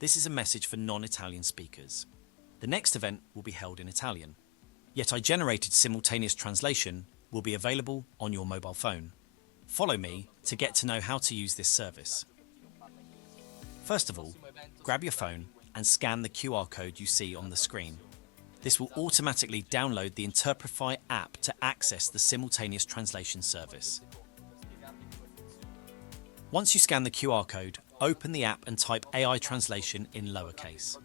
This is a message for non-Italian speakers. The next event will be held in Italian, yet I-generated simultaneous translation will be available on your mobile phone. Follow me to get to know how to use this service. First of all, grab your phone and scan the QR code you see on the screen. This will automatically download the Interprefy app to access the simultaneous translation service. Once you scan the QR code, open the app and type AI translation in lowercase.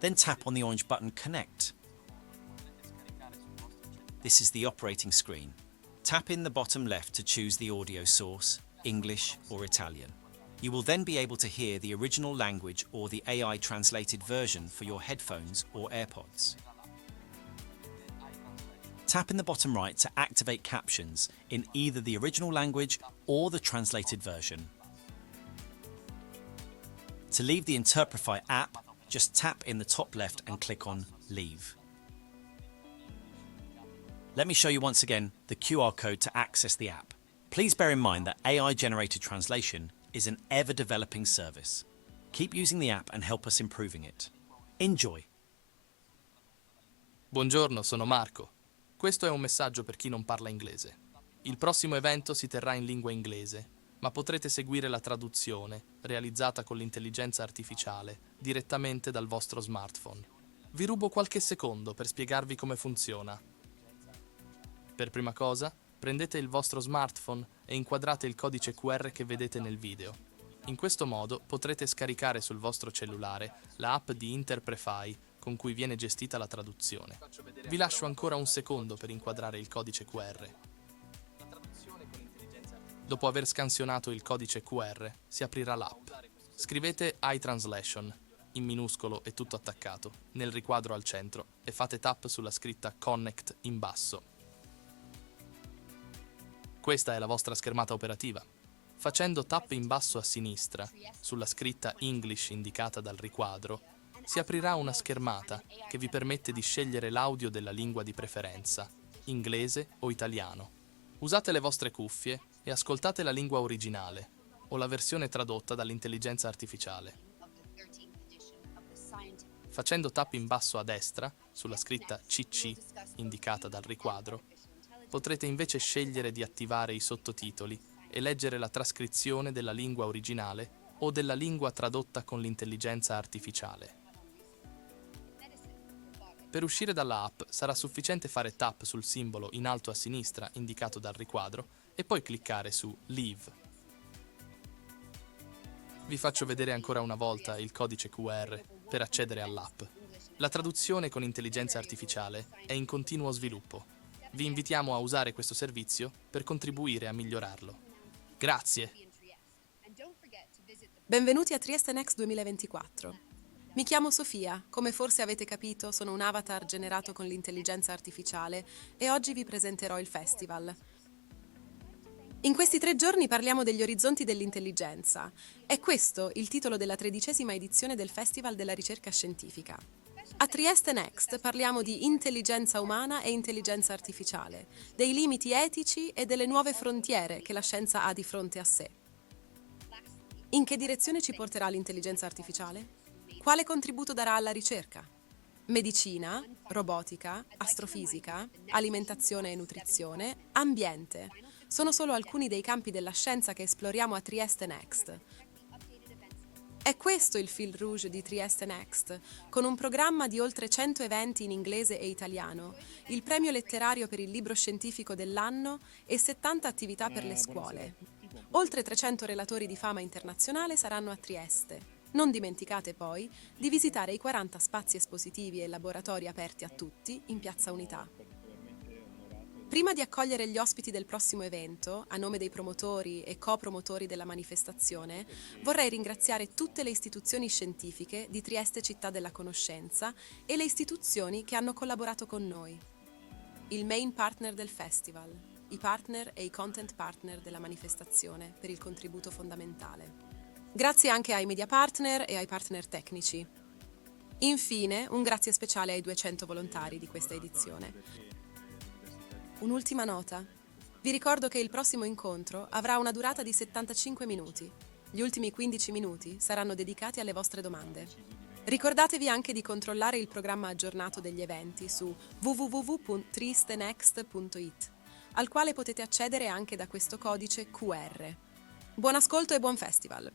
Then tap on the orange button Connect. This is the operating screen. Tap in the bottom left to choose the audio source, English or Italian. You will then be able to hear the original language or the AI translated version for your headphones or AirPods. Tap in the bottom right to activate captions in either the original language or the translated version. To leave the Interprefy app, just tap in the top left and click on Leave. Let me show you once again the QR code to access the app. Please bear in mind that AI-generated translation is an ever-developing service. Keep using the app and help us improving it. Enjoy! Buongiorno, sono Marco. Questo è un messaggio per chi non parla inglese. Il prossimo evento si terrà in lingua inglese, ma potrete seguire la traduzione, realizzata con l'intelligenza artificiale, direttamente dal vostro smartphone. Vi rubo qualche secondo per spiegarvi come funziona. Per prima cosa, prendete il vostro smartphone e inquadrate il codice QR che vedete nel video. In questo modo potrete scaricare sul vostro cellulare la app di Interprefy con cui viene gestita la traduzione. Vi lascio ancora un secondo per inquadrare il codice QR. Dopo aver scansionato il codice QR, si aprirà l'app. Scrivete iTranslation, in minuscolo e tutto attaccato, nel riquadro al centro e fate tap sulla scritta Connect in basso. Questa è la vostra schermata operativa. Facendo tap in basso a sinistra, sulla scritta English indicata dal riquadro, si aprirà una schermata che vi permette di scegliere l'audio della lingua di preferenza, inglese o italiano. Usate le vostre cuffie e ascoltate la lingua originale o la versione tradotta dall'intelligenza artificiale. Facendo tap in basso a destra, sulla scritta CC indicata dal riquadro, potrete invece scegliere di attivare i sottotitoli e leggere la trascrizione della lingua originale o della lingua tradotta con l'intelligenza artificiale. Per uscire dalla app sarà sufficiente fare tap sul simbolo in alto a sinistra indicato dal riquadro e poi cliccare su Leave. Vi faccio vedere ancora una volta il codice QR per accedere all'app. La traduzione con intelligenza artificiale è in continuo sviluppo. Vi invitiamo a usare questo servizio per contribuire a migliorarlo. Grazie! Benvenuti a Trieste Next 2024. Mi chiamo Sofia, come forse avete capito sono un avatar generato con l'intelligenza artificiale e oggi vi presenterò il festival. In questi 3 giorni parliamo degli orizzonti dell'intelligenza. È questo il titolo della 13ª edizione del Festival della ricerca scientifica. A Trieste Next parliamo di intelligenza umana e intelligenza artificiale, dei limiti etici e delle nuove frontiere che la scienza ha di fronte a sé. In che direzione ci porterà l'intelligenza artificiale? Quale contributo darà alla ricerca? Medicina, robotica, astrofisica, alimentazione e nutrizione, ambiente. Sono solo alcuni dei campi della scienza che esploriamo a Trieste Next. È questo il fil rouge di Trieste Next, con un programma di oltre 100 eventi in inglese e italiano, il premio letterario per il libro scientifico dell'anno e 70 attività per le scuole. Oltre 300 relatori di fama internazionale saranno a Trieste. Non dimenticate poi di visitare i 40 spazi espositivi e laboratori aperti a tutti in Piazza Unità. Prima di accogliere gli ospiti del prossimo evento, a nome dei promotori e copromotori della manifestazione, vorrei ringraziare tutte le istituzioni scientifiche di Trieste Città della Conoscenza e le istituzioni che hanno collaborato con noi. Il main partner del festival, i partner e i content partner della manifestazione per il contributo fondamentale. Grazie anche ai media partner e ai partner tecnici. Infine, un grazie speciale ai 200 volontari di questa edizione. Un'ultima nota. Vi ricordo che il prossimo incontro avrà una durata di 75 minuti. Gli ultimi 15 minuti saranno dedicati alle vostre domande. Ricordatevi anche di controllare il programma aggiornato degli eventi su www.tristenext.it, al quale potete accedere anche da questo codice QR. Buon ascolto e buon festival!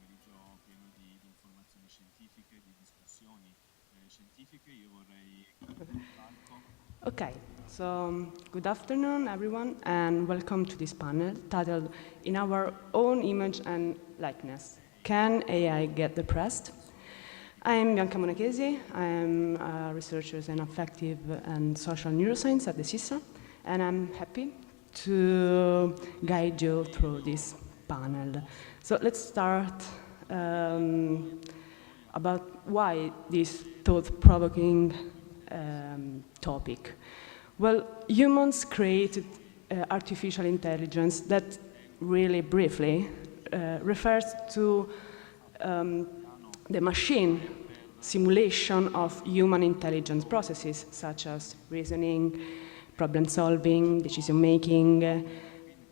Okay, so good afternoon everyone and welcome to this panel titled In Our Own Image and Likeness, Can AI Get Depressed? I'm Bianca Monachesi. I'm a researcher in affective and social neuroscience at the SISSA, and I'm happy to guide you through this panel. So let's start about why this thought-provoking topic. Well, humans created artificial intelligence that really briefly refers to the machine simulation of human intelligence processes such as reasoning, problem solving, decision making,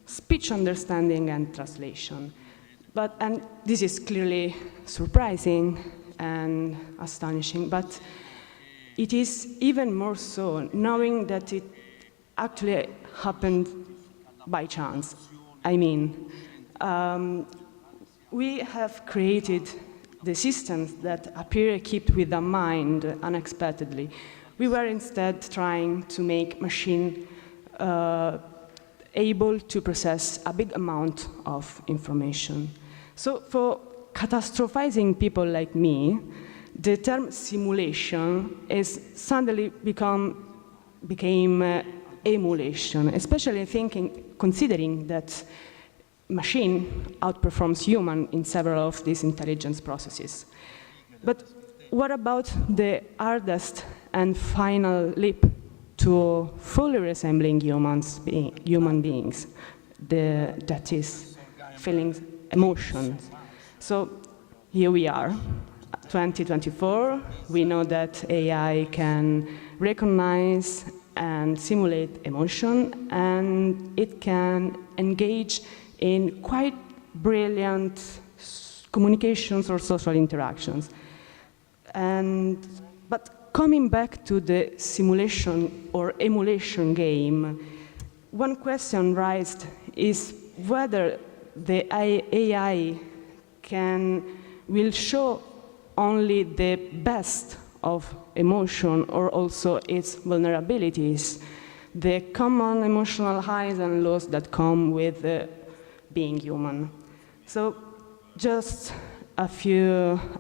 speech understanding and translation. And this is clearly surprising and astonishing, but it is even more so knowing that it actually happened by chance. I mean, we have created the systems that appear equipped with a mind unexpectedly. We were instead trying to make machine able to process a big amount of information. So for catastrophizing people like me, the term simulation is suddenly became emulation, especially considering that machine outperforms human in several of these intelligence processes. But what about the hardest and final leap to fully resembling human beings? That is feelings, emotions. So here we are. 2024, we know that AI can recognize and simulate emotion, and it can engage in quite brilliant communications or social interactions. But coming back to the simulation or emulation game, one question raised is whether the AI will show only the best of emotion or also its vulnerabilities, the common emotional highs and lows that come with being human. So just a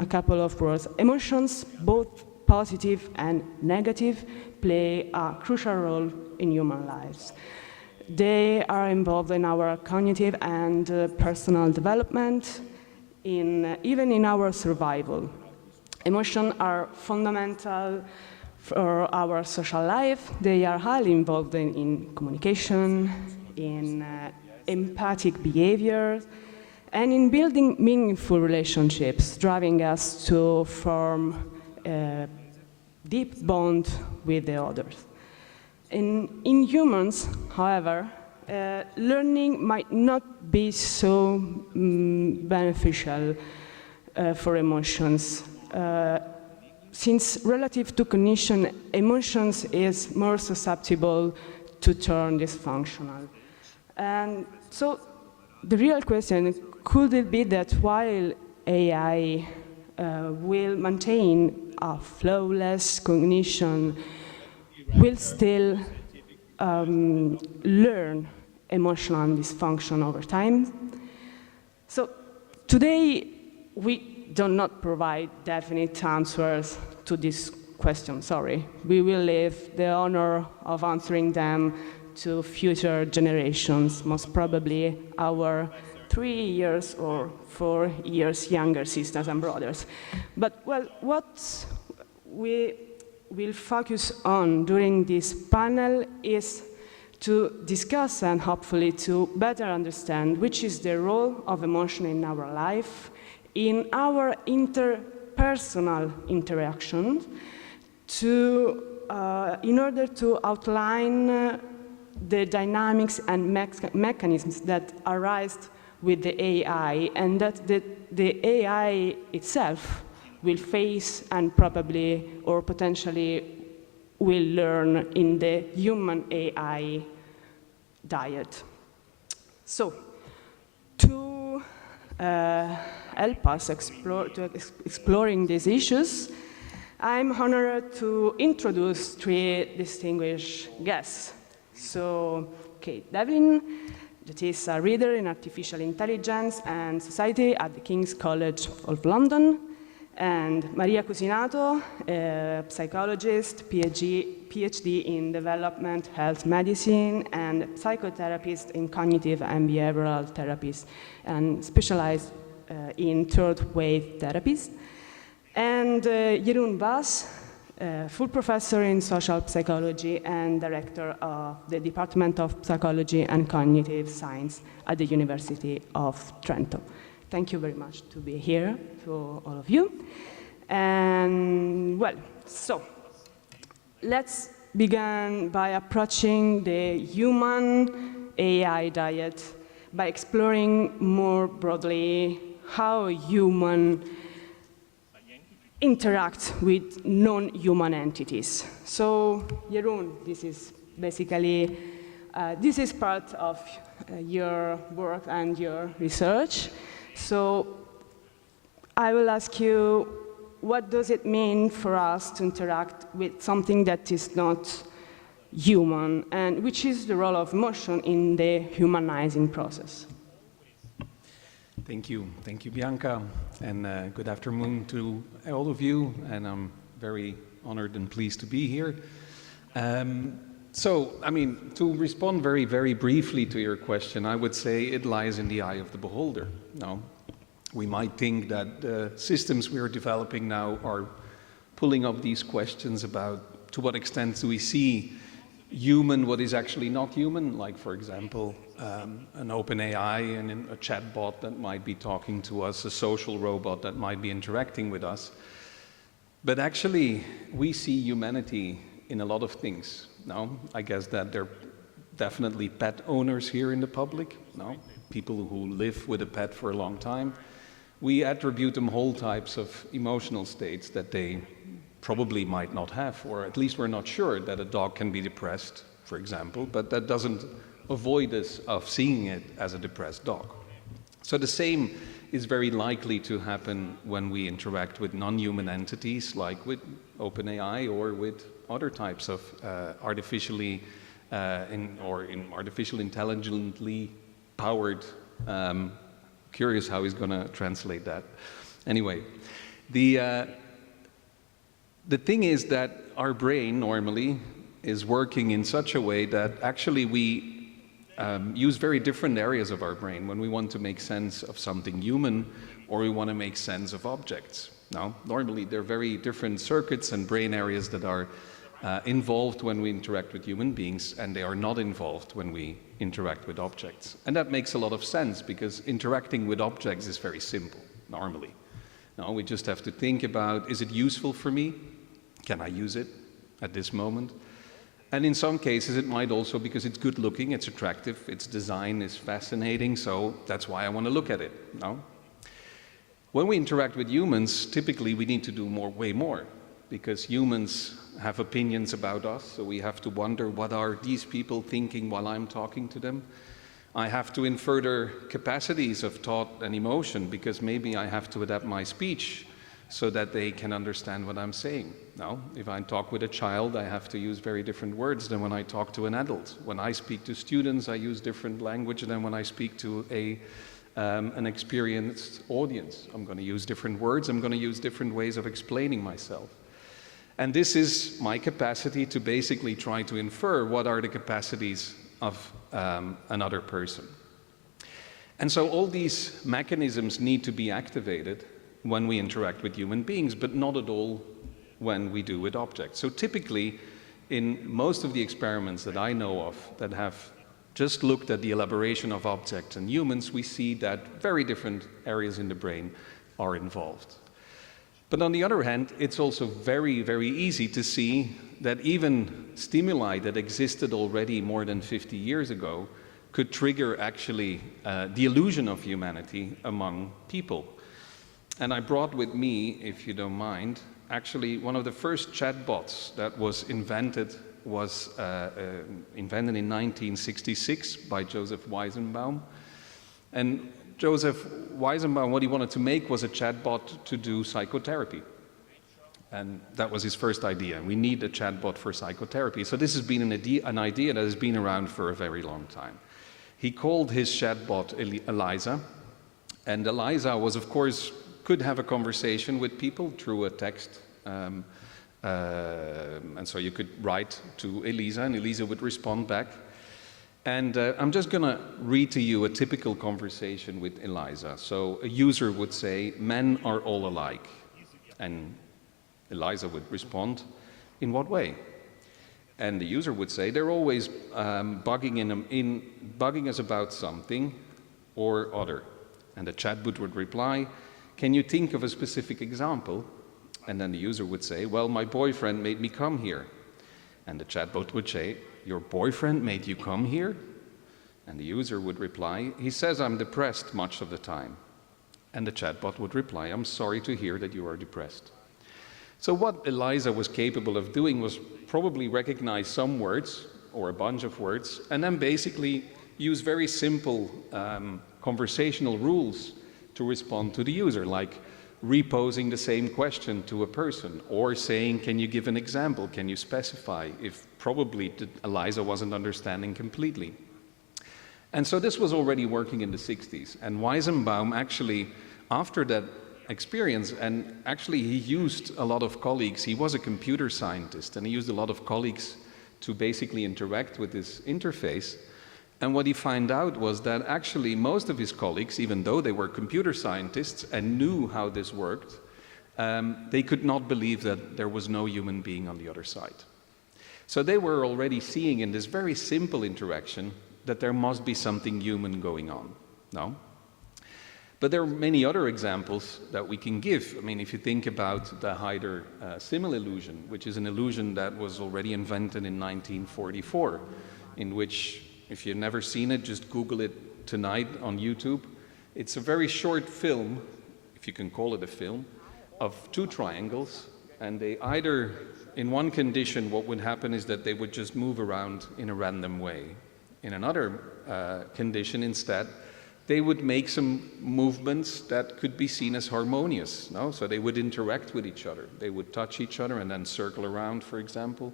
couple of words. Emotions, both positive and negative, play a crucial role in human lives. They are involved in our cognitive and personal development, even in our survival. Emotions are fundamental for our social life. They are highly involved in communication, in empathic behavior, and in building meaningful relationships, driving us to form a deep bond with the others. In humans, however, learning might not be so beneficial for emotions. Since relative to cognition, emotions is more susceptible to turn dysfunctional. And so the real question, could it be that while AI will maintain a flawless cognition, will still learn emotional dysfunction over time? So today, we do not provide definite answers to this question, sorry. We will leave the honor of answering them to future generations, most probably our 3 years or 4 years younger sisters and brothers. But well, what we will focus on during this panel is to discuss and hopefully to better understand which is the role of emotion in our life, in our interpersonal interactions, in order to outline the dynamics and mechanisms that arise with the AI, and that the AI itself will face and probably or potentially will learn in the human AI diet. So, to help us exploring these issues, I'm honored to introduce three distinguished guests. So, Devlin, that is a reader in artificial intelligence and society at the King's College of London, and Maria Cusinato, a psychologist, PhD in development health medicine, and psychotherapist in cognitive and behavioral therapies, and specialized in third wave therapies. And Vaes, full professor in social psychology and director of the Department of Psychology and Cognitive Science at the University of Trento. Thank you very much to be here, to all of you. And well, so let's begin by approaching the human AI diet by exploring more broadly how human interact with non-human entities. So, Jeroen, this is basically, this is part of your work and your research. So, I will ask you, what does it mean for us to interact with something that is not human, and which is the role of emotion in the humanizing process? Thank you, Bianca, and good afternoon to all of you, and I'm very honored and pleased to be here. So, I mean, to respond very, very briefly to your question, I would say it lies in the eye of the beholder. No, we might think that the systems we are developing now are pulling up these questions about to what extent do we see human what is actually not human, like, for example, an open AI and a chatbot that might be talking to us, a social robot that might be interacting with us. But actually, we see humanity in a lot of things. No, I guess that there are definitely pet owners here in the public, no? People who live with a pet for a long time. We attribute them whole types of emotional states that they probably might not have, or at least we're not sure that a dog can be depressed, for example, but that doesn't avoid us of seeing it as a depressed dog. So the same is very likely to happen when we interact with non-human entities, like with OpenAI or with other types of artificially intelligently powered. Curious how he's going to translate that. Anyway, the thing is that our brain normally is working in such a way that actually we use very different areas of our brain when we want to make sense of something human or we want to make sense of objects. Now, normally there are very different circuits and brain areas that are involved when we interact with human beings, and they are not involved when we interact with objects. And that makes a lot of sense because interacting with objects is very simple, normally. Now, we just have to think about, is it useful for me? Can I use it at this moment? And in some cases, it might also because it's good looking, it's attractive, its design is fascinating, so that's why I want to look at it. No? When we interact with humans, typically we need to do way more, because humans have opinions about us, so we have to wonder, what are these people thinking while I'm talking to them? I have to infer their capacities of thought and emotion, because maybe I have to adapt my speech so that they can understand what I'm saying. Now, if I talk with a child, I have to use very different words than when I talk to an adult. When I speak to students, I use different language than when I speak to an experienced audience. I'm going to use different words, I'm going to use different ways of explaining myself. And this is my capacity to basically try to infer what are the capacities of another person. And so all these mechanisms need to be activated when we interact with human beings, but not at all when we do with objects. So typically, in most of the experiments that I know of that have just looked at the elaboration of objects and humans, we see that very different areas in the brain are involved. But on the other hand, it's also very, very easy to see that even stimuli that existed already more than 50 years ago could trigger actually the illusion of humanity among people. And I brought with me, if you don't mind, actually one of the first chatbots that was invented in 1966 by Joseph Weizenbaum. And Joseph Weizenbaum, what he wanted to make was a chatbot to do psychotherapy. And that was his first idea. We need a chatbot for psychotherapy. So this has been an idea that has been around for a very long time. He called his chatbot Eliza. And Eliza was, of course, could have a conversation with people through a text. And so you could write to Eliza, and Eliza would respond back. And I'm just going to read to you a typical conversation with Eliza. So a user would say, "Men are all alike." And Eliza would respond, "In what way?" And the user would say, "They're always bugging us about something or other." And the chatbot would reply, "Can you think of a specific example?" And then the user would say, "Well, my boyfriend made me come here." And the chatbot would say, "Your boyfriend made you come here?" And the user would reply, "He says I'm depressed much of the time." And the chatbot would reply, "I'm sorry to hear that you are depressed." So what Eliza was capable of doing was probably recognize some words or a bunch of words and then basically use very simple conversational rules to respond to the user, like reposing the same question to a person or saying, "Can you give an example? Can you specify?" if probably Eliza wasn't understanding completely. And so this was already working in the 60s. And Weizenbaum actually, after that experience, and actually he used a lot of colleagues, he was a computer scientist, and he used a lot of colleagues to basically interact with this interface. And what he found out was that actually most of his colleagues, even though they were computer scientists and knew how this worked, they could not believe that there was no human being on the other side. So they were already seeing in this very simple interaction that there must be something human going on. No? But there are many other examples that we can give. I mean, if you think about the Hyder-Simmel illusion, which is an illusion that was already invented in 1944, in which, if you've never seen it, just Google it tonight on YouTube. It's a very short film, if you can call it a film, of two triangles, and they either, in one condition, what would happen is that they would just move around in a random way. In another condition, instead, they would make some movements that could be seen as harmonious. No? So they would interact with each other. They would touch each other and then circle around, for example.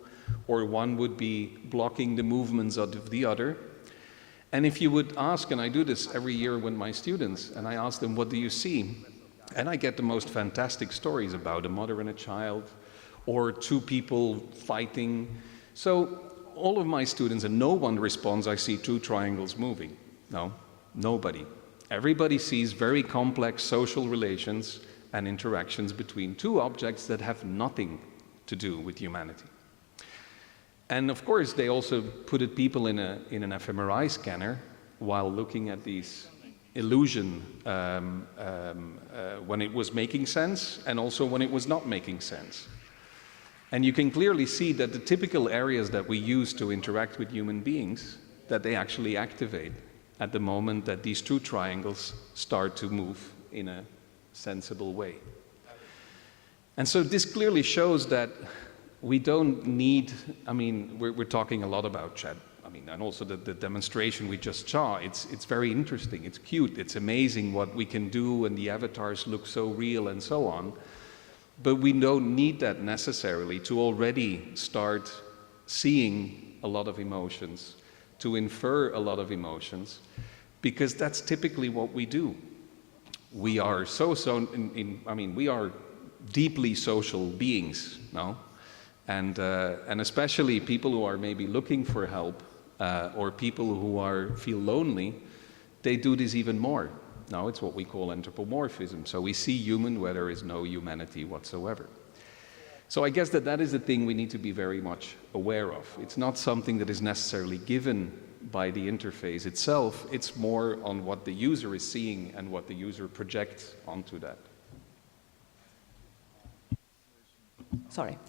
Or one would be blocking the movements of the other. And if you would ask, and I do this every year with my students, and I ask them, "What do you see?" And I get the most fantastic stories about a mother and a child, or two people fighting. So all of my students, and no one responds, "I see two triangles moving." No. Nobody. Everybody sees very complex social relations and interactions between two objects that have nothing to do with humanity. And of course, they also put people in an fMRI scanner while looking at these illusion when it was making sense and also when it was not making sense. And you can clearly see that the typical areas that we use to interact with human beings, that they actually activate at the moment that these two triangles start to move in a sensible way. And so this clearly shows that we don't need, I mean, we're talking a lot about chat, I mean, and also the demonstration we just saw, it's very interesting, it's cute, it's amazing what we can do, and the avatars look so real and so on. But we don't need that necessarily to already start seeing a lot of emotions, to infer a lot of emotions, because that's typically what we do. We are we are deeply social beings, no? And especially people who are maybe looking for help, or people who feel lonely, they do this even more. No, it's what we call anthropomorphism. So we see human where there is no humanity whatsoever. So I guess that is the thing we need to be very much aware of. It's not something that is necessarily given by the interface itself. It's more on what the user is seeing and what the user projects onto that. Sorry.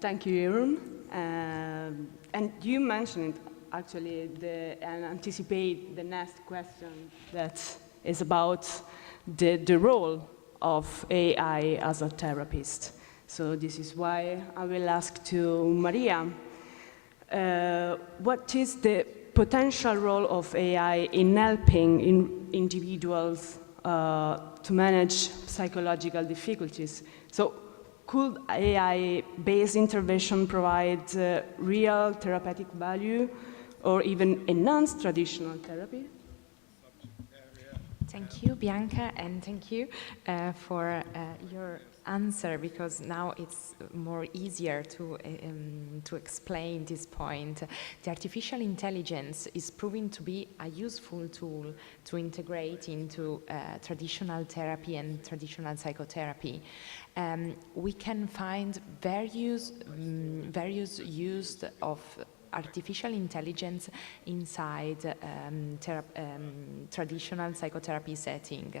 Thank you, Jeroen. And you mentioned actually and anticipate the next question that is about the role of AI as a therapist. So this is why I will ask to Maria, what is the potential role of AI in helping individuals to manage psychological difficulties? So could AI-based intervention provide real therapeutic value or even enhance traditional therapy? Thank you, Bianca, and thank you for your answer, because now it's more easier to explain this point. The artificial intelligence is proving to be a useful tool to integrate into traditional therapy and traditional psychotherapy. We can find various use of artificial intelligence inside traditional psychotherapy setting.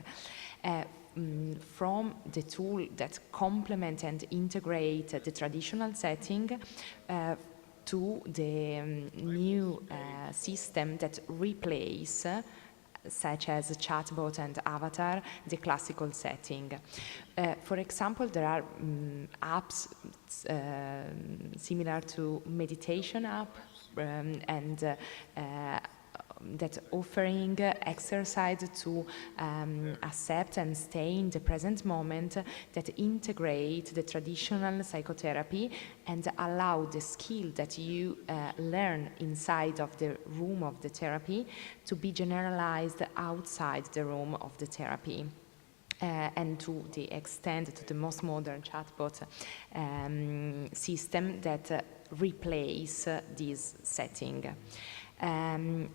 From the tool that complement and integrate the traditional setting to the new system that replace, such as chatbot and avatar, the classical setting. For example, there are apps similar to meditation app and that offering exercise to accept and stay in the present moment, that integrate the traditional psychotherapy and allow the skill that you learn inside of the room of the therapy to be generalized outside the room of the therapy. And to the extent to the most modern chatbot system that replace this setting.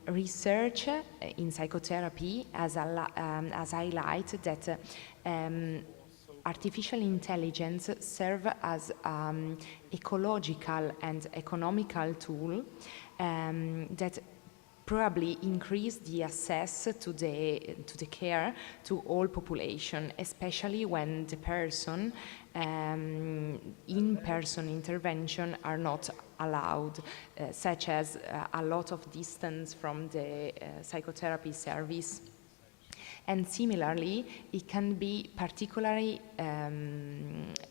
Research in psychotherapy has highlighted that artificial intelligence serve as ecological and economical tool that probably increase the access to the care to all population, especially when the person in-person intervention are not allowed, such as a lot of distance from the psychotherapy service. And similarly, it can be particularly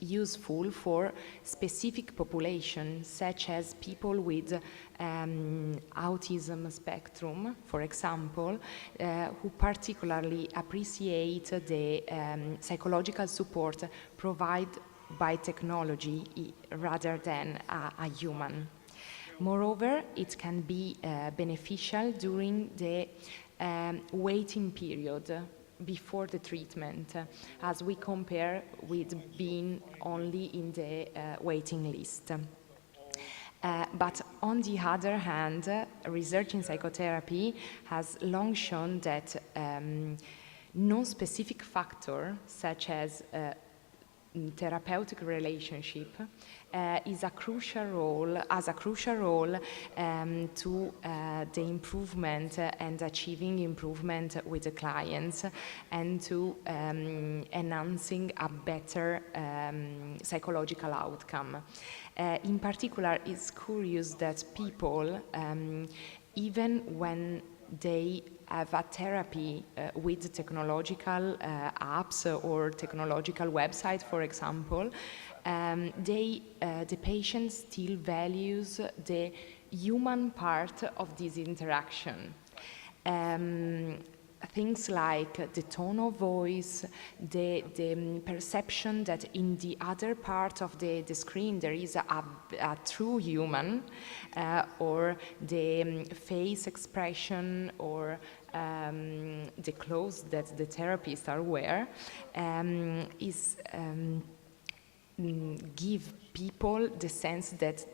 useful for specific populations, such as people with autism spectrum, for example, who particularly appreciate the psychological support provided by technology rather than a human. Moreover, it can be beneficial during the waiting period before the treatment, as we compare with being only in the waiting list. But on the other hand, research in psychotherapy has long shown that non-specific factors, such as therapeutic relationship, has a crucial role to the improvement and achieving improvement with the clients, and to enhancing a better psychological outcome. In particular, it's curious that people, even when they have a therapy with technological apps or technological website, for example, the patient still values the human part of this interaction. Things like the tone of voice, the perception that in the other part of the screen there is a true human, or the face expression, or the clothes that the therapists are wearing, give people the sense that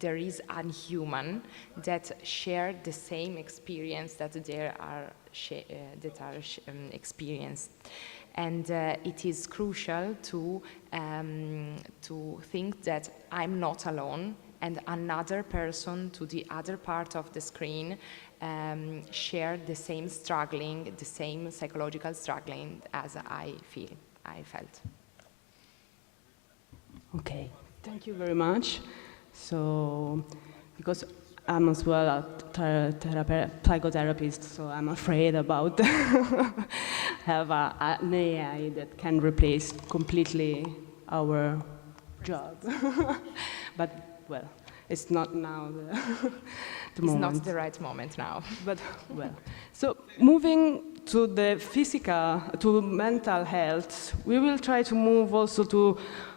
there is a human that share the same experience that they are experienced. And it is crucial to think that I'm not alone, and another person to the other part of the screen share the same struggling, the same psychological struggling as I felt. Okay, thank you very much. So, because I'm as well a psychotherapist, so I'm afraid about have an AI that can replace completely our job. But, well, it's not now the moment. It's not the right moment now. But, well, so moving to the physical, to mental health, we will try to move also to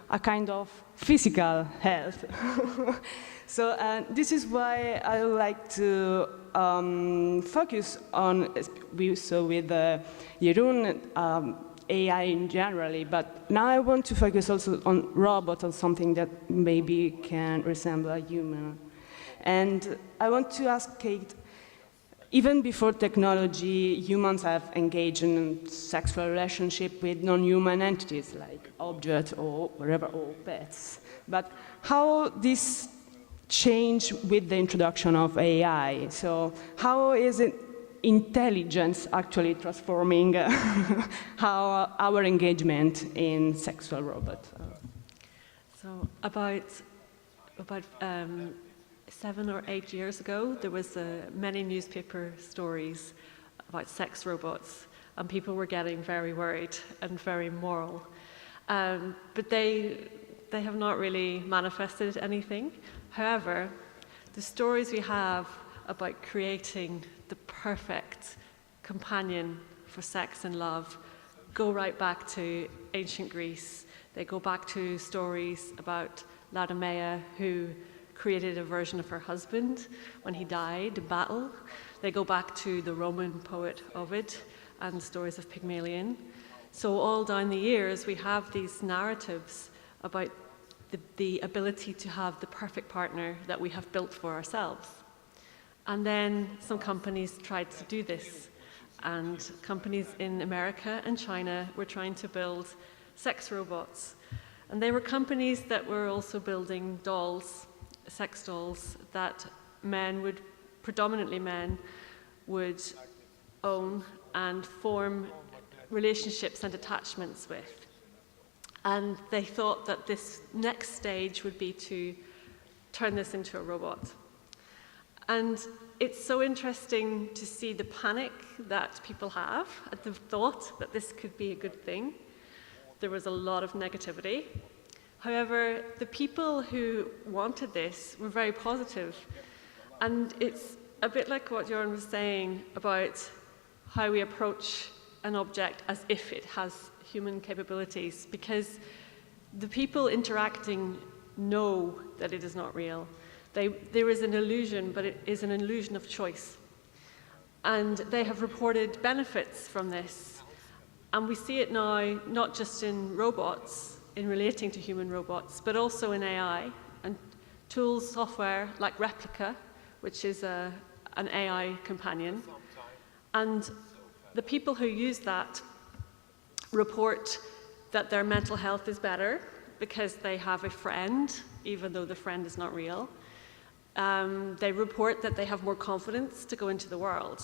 a kind of physical health. So this is why I would like to focus on, so with Jeroen, AI in generally, but now I want to focus also on robots, or something that maybe can resemble a human. And I want to ask Kate, even before technology, humans have engaged in sexual relationship with non-human entities like objects or whatever, or pets. But how this changed with the introduction of AI? So how is it intelligence actually transforming how our engagement in sexual robots? So about 7 or 8 years ago, there was many newspaper stories about sex robots, and people were getting very worried and very moral. But they have not really manifested anything. However, the stories we have about creating the perfect companion for sex and love go right back to ancient Greece. They go back to stories about Laodamea, who created a version of her husband when he died in battle. They go back to the Roman poet Ovid and stories of Pygmalion. So all down the years, we have these narratives about the ability to have the perfect partner that we have built for ourselves. And then some companies tried to do this. And companies in America and China were trying to build sex robots. And they were companies that were also building dolls, sex dolls, that predominantly men would own and form relationships and attachments with. And they thought that this next stage would be to turn this into a robot. And it's so interesting to see the panic that people have at the thought that this could be a good thing. There was a lot of negativity. However, the people who wanted this were very positive. And it's a bit like what Jeroen was saying about how we approach an object as if it has human capabilities, because the people interacting know that it is not real. There is an illusion, but it is an illusion of choice. And they have reported benefits from this. And we see it now, not just in robots, in relating to human robots, but also in AI and tools, software like Replica, which is an AI companion. And the people who use that report that their mental health is better because they have a friend, even though the friend is not real. They report that they have more confidence to go into the world.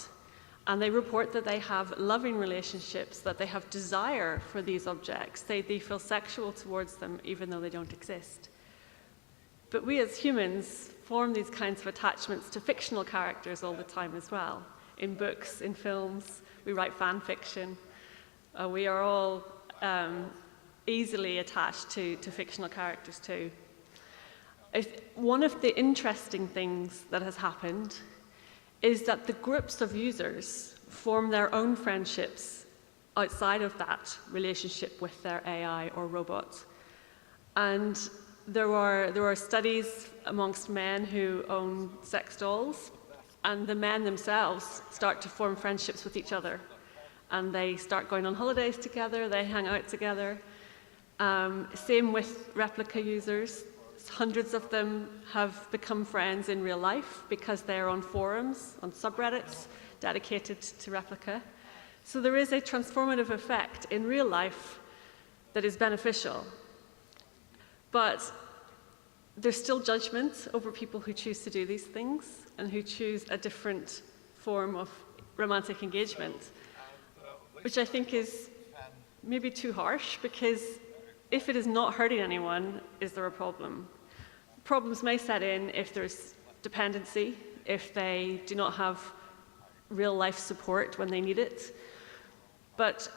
And they report that they have loving relationships, that they have desire for these objects. They feel sexual towards them, even though they don't exist. But we as humans form these kinds of attachments to fictional characters all the time as well. In books, in films, we write fan fiction. We are all easily attached to fictional characters too. One of the interesting things that has happened is that the groups of users form their own friendships outside of that relationship with their AI or robot. And there are studies amongst men who own sex dolls, and the men themselves start to form friendships with each other. And they start going on holidays together, they hang out together. Same with Replica users. Hundreds of them have become friends in real life because they're on forums, on subreddits dedicated to Replica. So there is a transformative effect in real life that is beneficial. But there's still judgment over people who choose to do these things and who choose a different form of romantic engagement, which I think is maybe too harsh, because if it is not hurting anyone, is there a problem? Problems may set in if there's dependency, if they do not have real life support when they need it. But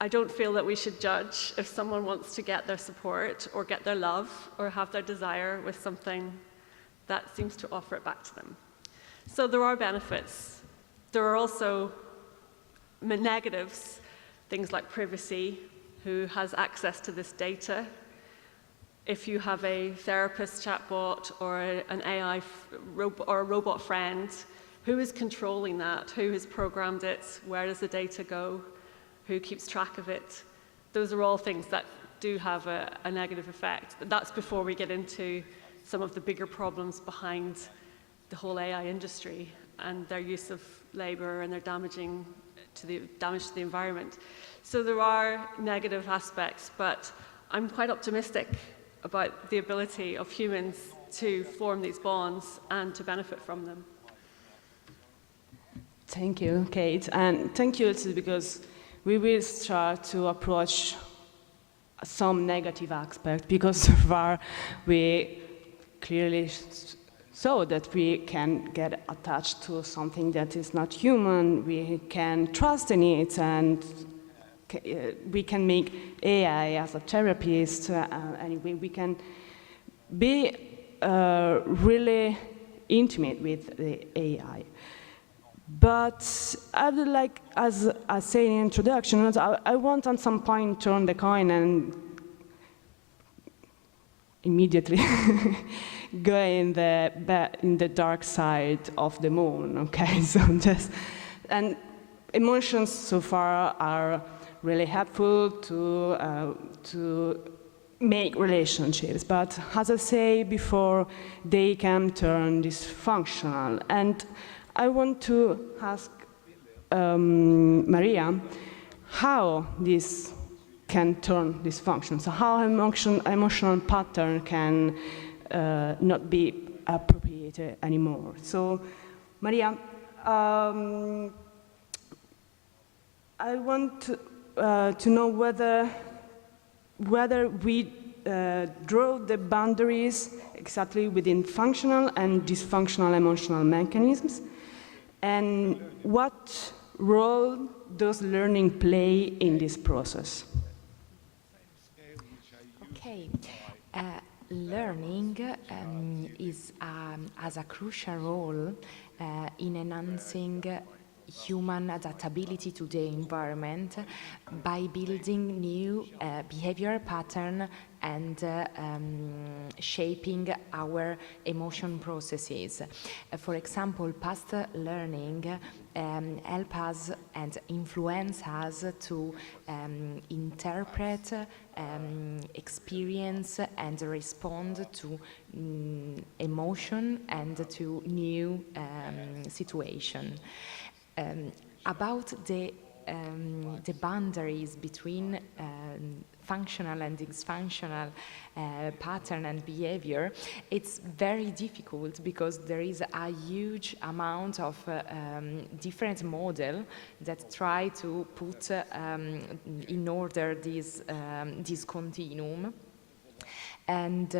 I don't feel that we should judge if someone wants to get their support or get their love or have their desire with something that seems to offer it back to them. So there are benefits. There are also negatives, things like privacy, who has access to this data. If you have a therapist chatbot or an AI or a robot friend, who is controlling that? Who has programmed it? Where does the data go? Who keeps track of it? Those are all things that do have a negative effect. But that's before we get into some of the bigger problems behind the whole AI industry and their use of labor and their damage to the environment. So there are negative aspects, but I'm quite optimistic about the ability of humans to form these bonds and to benefit from them. Thank you, Kate, and thank you also because we will start to approach some negative aspects because so far we clearly saw that we can get attached to something that is not human, we can trust in it, and we can make AI as a therapist, anyway, we can be really intimate with the AI. But I would like, as I say in the introduction, I want at some point to turn the coin and immediately go in the dark side of the moon, okay? So and emotions so far are really helpful to make relationships, but as I say before, they can turn dysfunctional. And I want to ask Maria how this can turn dysfunction. So how emotional pattern can not be appropriate anymore. So Maria, I want to know whether we draw the boundaries exactly within functional and dysfunctional emotional mechanisms, and what role does learning play in this process? Okay, learning has a crucial role in enhancing human adaptability to the environment by building new behavior pattern and shaping our emotion processes. For example, past learning help us and influence us to interpret, experience and respond to emotion and to new situation. About the boundaries between functional and dysfunctional pattern and behavior, it's very difficult because there is a huge amount of different models that try to put in order this continuum. And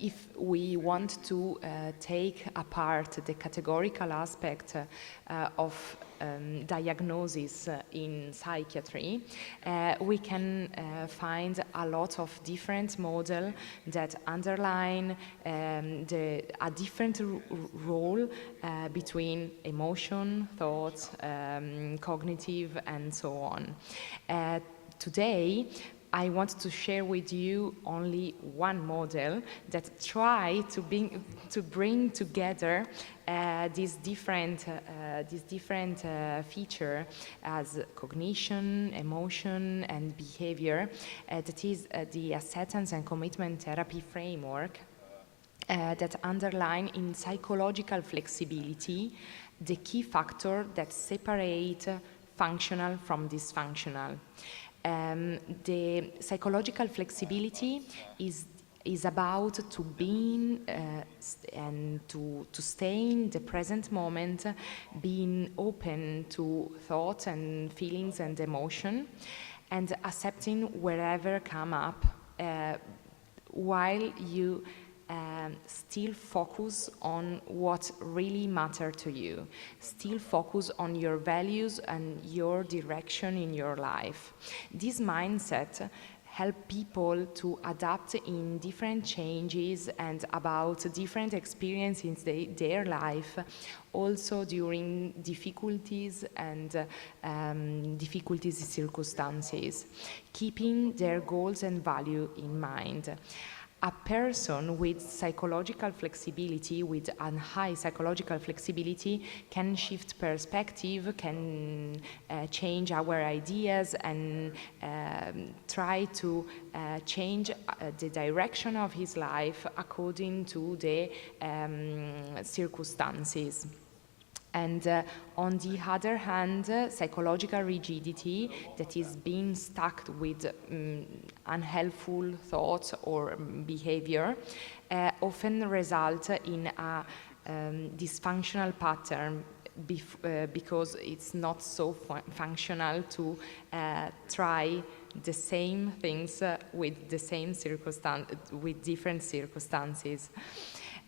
if we want to take apart the categorical aspect of diagnosis in psychiatry, we can find a lot of different models that underline a different role between emotion, thought, cognitive, and so on. Today, I want to share with you only one model that try to bring together these different feature as cognition, emotion, and behavior. That is the acceptance and commitment therapy framework that underline in psychological flexibility the key factor that separate functional from dysfunctional. The psychological flexibility is about to being and to stay in the present moment, being open to thought and feelings and emotion, and accepting wherever come up, while you still focus on what really matters to you, still focus on your values and your direction in your life. This mindset help people to adapt in different changes and about different experiences in their life, also during difficulties and difficulties circumstances, keeping their goals and value in mind. A person with psychological flexibility, with a high psychological flexibility, can shift perspective, can change our ideas and try to change the direction of his life according to the circumstances. And on the other hand, psychological rigidity that is being stuck with unhelpful thoughts or behavior often result in a dysfunctional pattern because it's not so functional to try the same things with the same with different circumstances.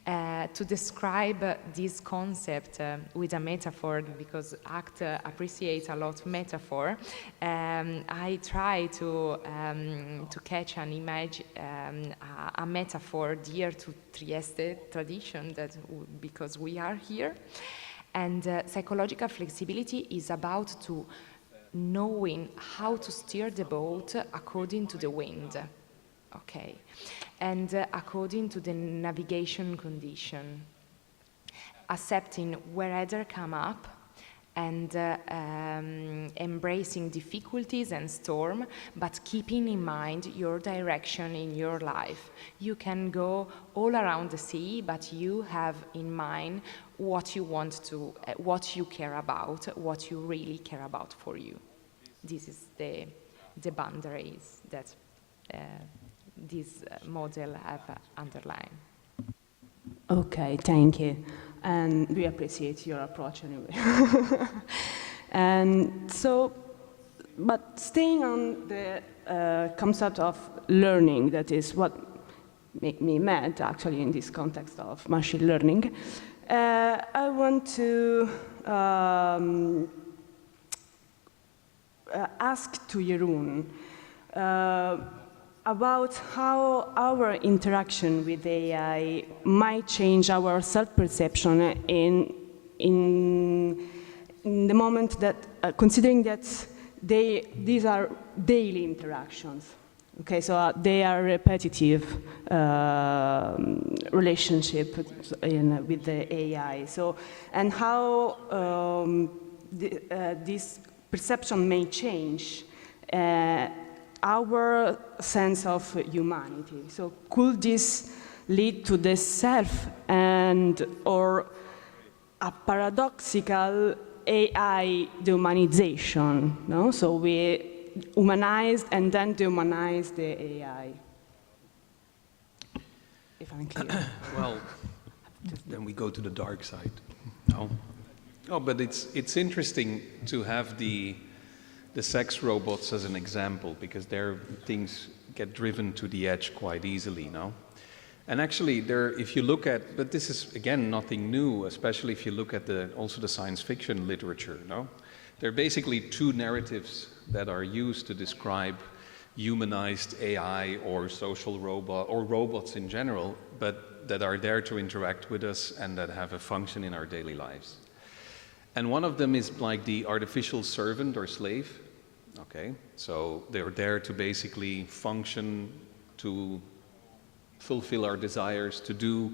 To describe this concept with a metaphor, because ACT appreciates a lot metaphor, I try to catch an image, a metaphor dear to Trieste tradition, because we are here. And psychological flexibility is about to knowing how to steer the boat according to the wind. Okay, and according to the navigation condition, accepting wherever come up and embracing difficulties and storm, but keeping in mind your direction in your life. You can go all around the sea, but you have in mind what you want to, what you care about, what you really care about for you. This is the boundaries that this model have underlined. Okay, thank you. And we appreciate your approach anyway. And so, but staying on the concept of learning, that is what made me mad actually in this context of machine learning, I want to ask to Jeroen about how our interaction with AI might change our self-perception in the moment that, considering that these are daily interactions. Okay, so they are repetitive relationship with the AI. So, and how this perception may change our sense of humanity. So could this lead to the self and or a paradoxical AI dehumanization? No? So we humanized and then dehumanized the AI. If I'm clear. Well, then we go to the dark side. No? Oh, but it's interesting to have the sex robots as an example, because their things get driven to the edge quite easily now. And actually, if you look at, but this is again nothing new, especially if you look at also the science fiction literature. No, there are basically two narratives that are used to describe humanized AI or social robot or robots in general, but that are there to interact with us and that have a function in our daily lives. And one of them is like the artificial servant or slave. Okay, so they're there to basically function, to fulfill our desires, to do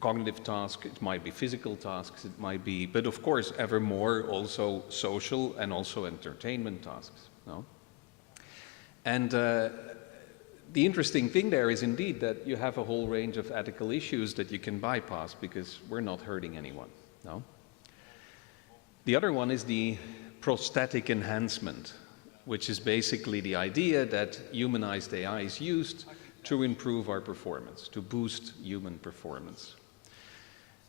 cognitive tasks. It might be physical tasks, it might be, but of course, ever more also social and also entertainment tasks. No? And the interesting thing there is indeed that you have a whole range of ethical issues that you can bypass because we're not hurting anyone. No? The other one is the prosthetic enhancement, which is basically the idea that humanized AI is used to improve our performance, to boost human performance.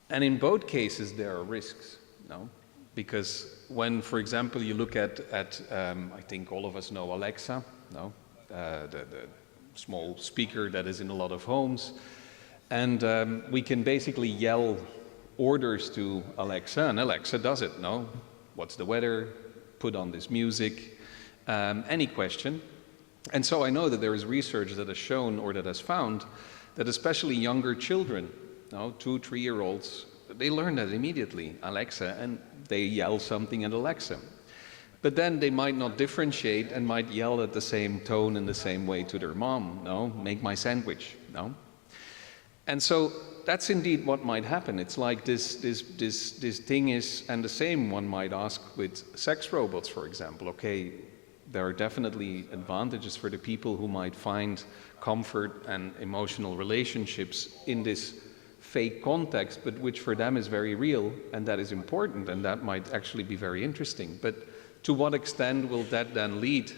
And in both cases, there are risks, no? Because when, for example, you look at I think all of us know Alexa, no? The small speaker that is in a lot of homes. And we can basically yell orders to Alexa, and Alexa does it, no? What's the weather? Put on this music, any question. And so I know that there is research that has shown or that has found that especially younger children, 2, 3-year-olds, they learn that immediately, Alexa, and they yell something at Alexa. But then they might not differentiate and might yell at the same tone in the same way to their mom, no? Make my sandwich, no? And so that's indeed what might happen. It's like this thing is, and the same one might ask with sex robots, for example. Okay, there are definitely advantages for the people who might find comfort and emotional relationships in this fake context, but which for them is very real, and that is important, and that might actually be very interesting. But to what extent will that then lead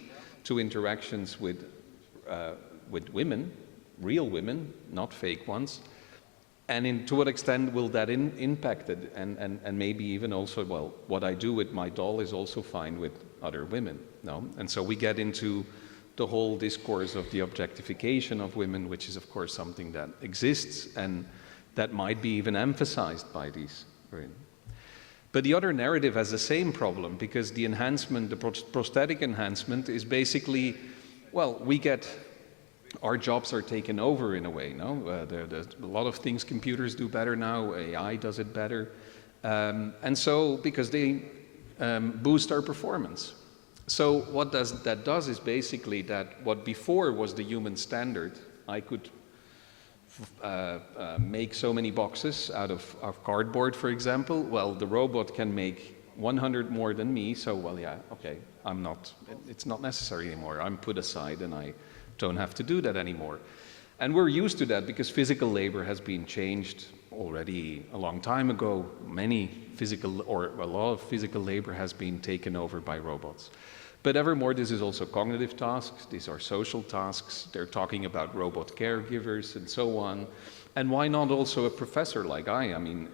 to interactions with women, real women, not fake ones? And to what extent will that impact it? And maybe even also, well, what I do with my doll is also fine with other women, no? And so we get into the whole discourse of the objectification of women, which is of course something that exists and that might be even emphasized by these. But the other narrative has the same problem, because the enhancement, the prosthetic enhancement is basically, well, our jobs are taken over in a way, no? There's a lot of things computers do better now, AI does it better. And so, because they boost our performance. So what that does is basically that what before was the human standard, I could make so many boxes out of cardboard, for example. Well, the robot can make 100 more than me, so, well, yeah, okay, it's not necessary anymore. I'm put aside and I don't have to do that anymore. And we're used to that because physical labor has been changed already a long time ago. A lot of physical labor has been taken over by robots. But evermore, this is also cognitive tasks, these are social tasks, they're talking about robot caregivers and so on. And why not also a professor like I mean,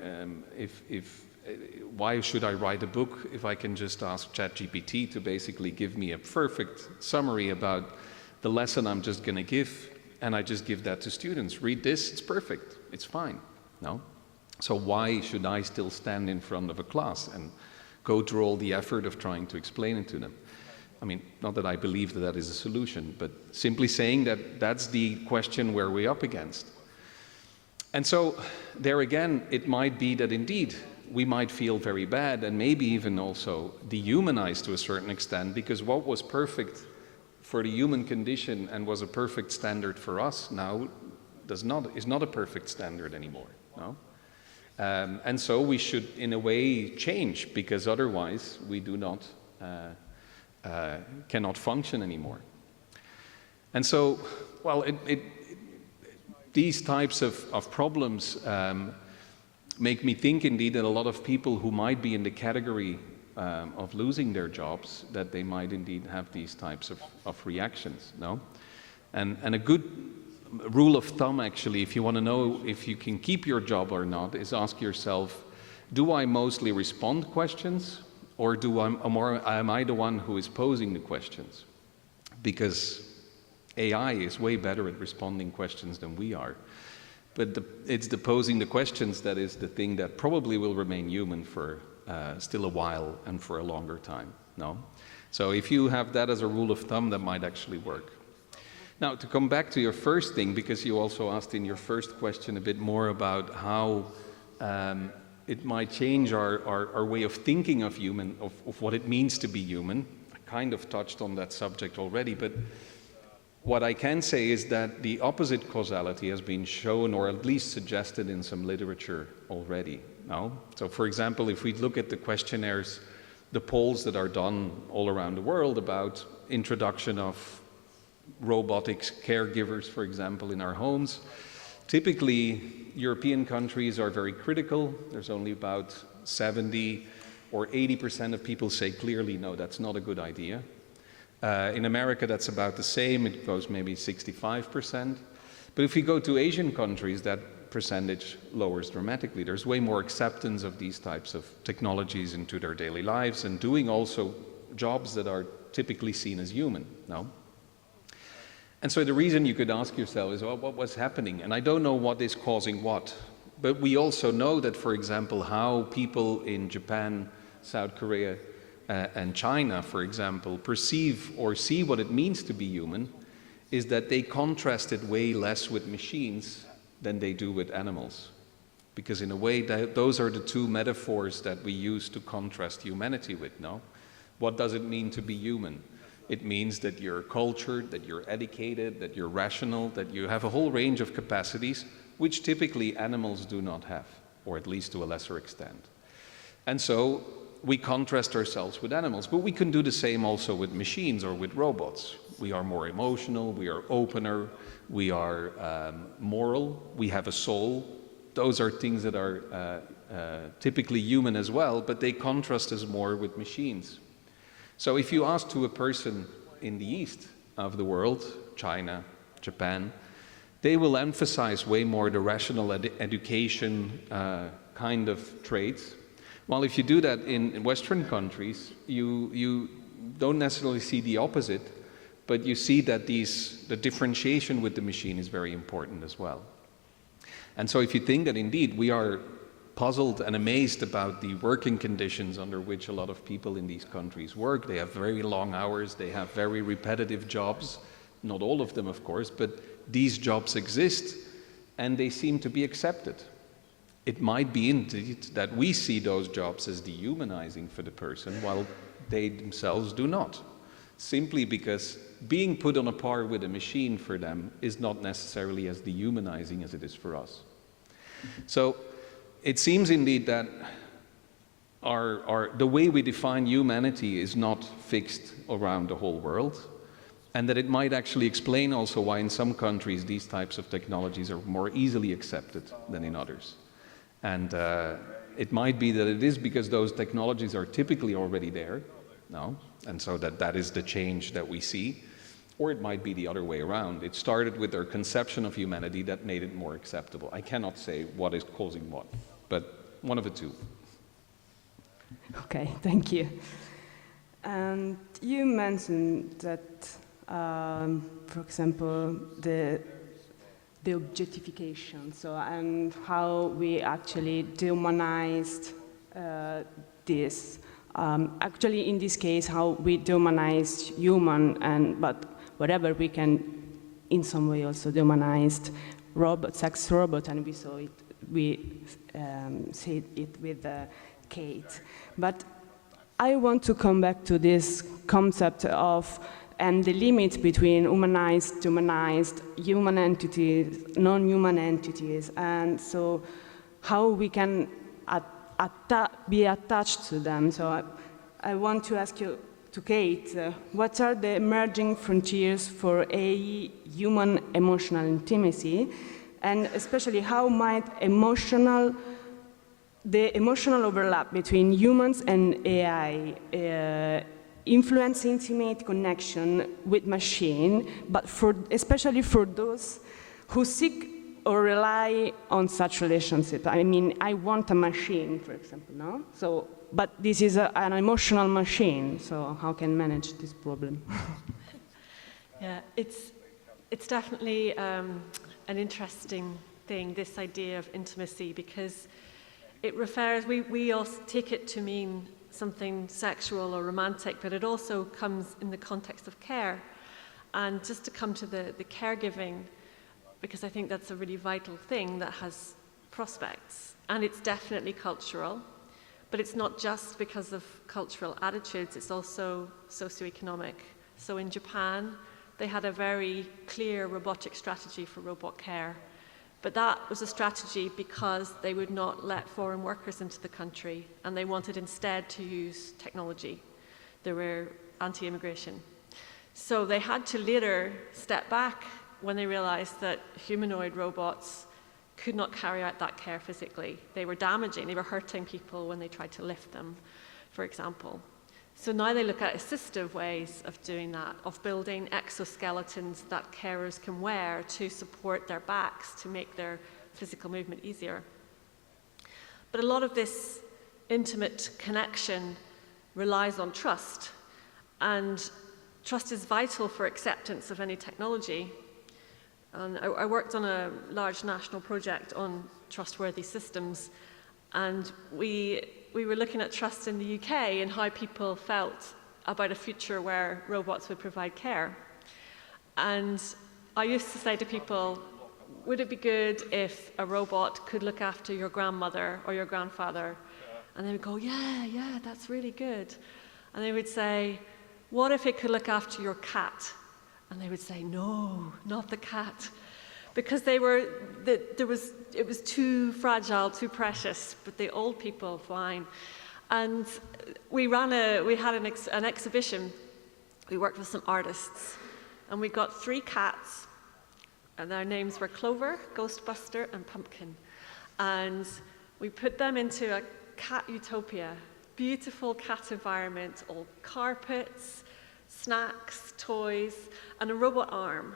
why should I write a book if I can just ask ChatGPT to basically give me a perfect summary about the lesson I'm just going to give, and I just give that to students. Read this, it's perfect, it's fine, no? So why should I still stand in front of a class and go through all the effort of trying to explain it to them? I mean, not that I believe that that is a solution, but simply saying that that's the question where we're up against. And so there again, it might be that indeed we might feel very bad and maybe even also dehumanized to a certain extent, because what was perfect for the human condition and was a perfect standard for us now is not a perfect standard anymore, no? And so we should in a way change, because otherwise we do not cannot function anymore. And so, well, these types of problems make me think indeed that a lot of people who might be in the category of losing their jobs, that they might indeed have these types of reactions, no? And a good rule of thumb, actually, if you want to know if you can keep your job or not, is ask yourself, do I mostly respond questions, or am I the one who is posing the questions? Because AI is way better at responding questions than we are. But it's the posing the questions that is the thing that probably will remain human for still a while and for a longer time, no? So if you have that as a rule of thumb, that might actually work. Now, to come back to your first thing, because you also asked in your first question a bit more about how it might change our way of thinking of what it means to be human. I kind of touched on that subject already, but what I can say is that the opposite causality has been shown, or at least suggested in some literature already. No? So for example, if we look at the questionnaires, the polls that are done all around the world about introduction of robotics caregivers, for example, in our homes, typically European countries are very critical. There's only about 70 or 80% of people say clearly, no, that's not a good idea. In America, that's about the same. It goes maybe 65%. But if we go to Asian countries, that percentage lowers dramatically. There's way more acceptance of these types of technologies into their daily lives and doing also jobs that are typically seen as human, no? And so the reason you could ask yourself is, well, what was happening? And I don't know what is causing what. But we also know that, for example, how people in Japan, South Korea, and China, for example, perceive or see what it means to be human is that they contrast it way less with machines than they do with animals. Because in a way, those are the two metaphors that we use to contrast humanity with, no? What does it mean to be human? It means that you're cultured, that you're educated, that you're rational, that you have a whole range of capacities which typically animals do not have, or at least to a lesser extent. And so we contrast ourselves with animals, but we can do the same also with machines or with robots. We are more emotional, we are opener, we are moral, we have a soul. Those are things that are typically human as well, but they contrast us more with machines. So if you ask to a person in the east of the world, China, Japan, they will emphasize way more the rational education kind of traits. While if you do that in Western countries, you don't necessarily see the opposite, but you see that the differentiation with the machine is very important as well. And so if you think that indeed we are puzzled and amazed about the working conditions under which a lot of people in these countries work, they have very long hours, they have very repetitive jobs, not all of them of course, but these jobs exist and they seem to be accepted. It might be indeed that we see those jobs as dehumanizing for the person while they themselves do not, simply because being put on a par with a machine for them is not necessarily as dehumanizing as it is for us. So it seems indeed that the way we define humanity is not fixed around the whole world, and that it might actually explain also why in some countries these types of technologies are more easily accepted than in others. And it might be that it is because those technologies are typically already there, no? And so that is the change that we see. Or it might be the other way around. It started with their conception of humanity that made it more acceptable. I cannot say what is causing what, but one of the two. Okay, thank you. And you mentioned that, for example, the objectification, so and how we actually dehumanized this. Actually, in this case, how we dehumanized human, but whatever we can, in some way, also dehumanized sex robot, and we saw it. We said it with Kate. But I want to come back to this concept of and the limit between humanized, dehumanized, human entities, non-human entities, and so how we can be attached to them. So I want to ask you, to Kate, what are the emerging frontiers for a human emotional intimacy, and especially how might the emotional overlap between humans and AI influence intimate connection with machine, but especially for those who seek or rely on such relationships? I mean, I want a machine, for example, no? So, but this is an emotional machine, so how can manage this problem? Yeah, it's definitely an interesting thing, this idea of intimacy, because it refers, we all take it to mean something sexual or romantic, but it also comes in the context of care. And just to come to the caregiving, because I think that's a really vital thing that has prospects. And it's definitely cultural, but it's not just because of cultural attitudes, it's also socioeconomic. So in Japan, they had a very clear robotic strategy for robot care. But that was a strategy because they would not let foreign workers into the country, and they wanted instead to use technology. They were anti-immigration. So they had to later step back when they realized that humanoid robots could not carry out that care physically. They were damaging, they were hurting people when they tried to lift them, for example. So now they look at assistive ways of doing that, of building exoskeletons that carers can wear to support their backs, to make their physical movement easier. But a lot of this intimate connection relies on trust. And trust is vital for acceptance of any technology. And I worked on a large national project on trustworthy systems, and we were looking at trust in the UK and how people felt about a future where robots would provide care. And I used to say to people, would it be good if a robot could look after your grandmother or your grandfather? And they would go, yeah, that's really good. And they would say, what if it could look after your cat? And they would say, no, not the cat. Because it was too fragile, too precious, but the old people, fine. And we had an exhibition. We worked with some artists, and we got 3 cats, and their names were Clover, Ghostbuster, and Pumpkin. And we put them into a cat utopia, beautiful cat environment, all carpets, snacks, toys, and a robot arm,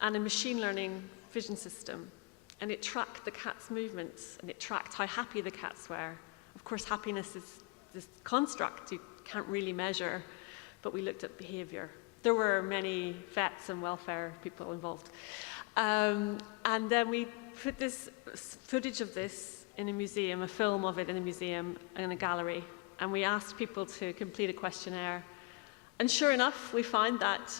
and a machine learning vision system. And it tracked the cat's movements, and it tracked how happy the cats were. Of course, happiness is this construct you can't really measure, but we looked at behavior. There were many vets and welfare people involved. And then we put this footage of this in a museum, a film of it in a museum, in a gallery, and we asked people to complete a questionnaire. And sure enough, we found that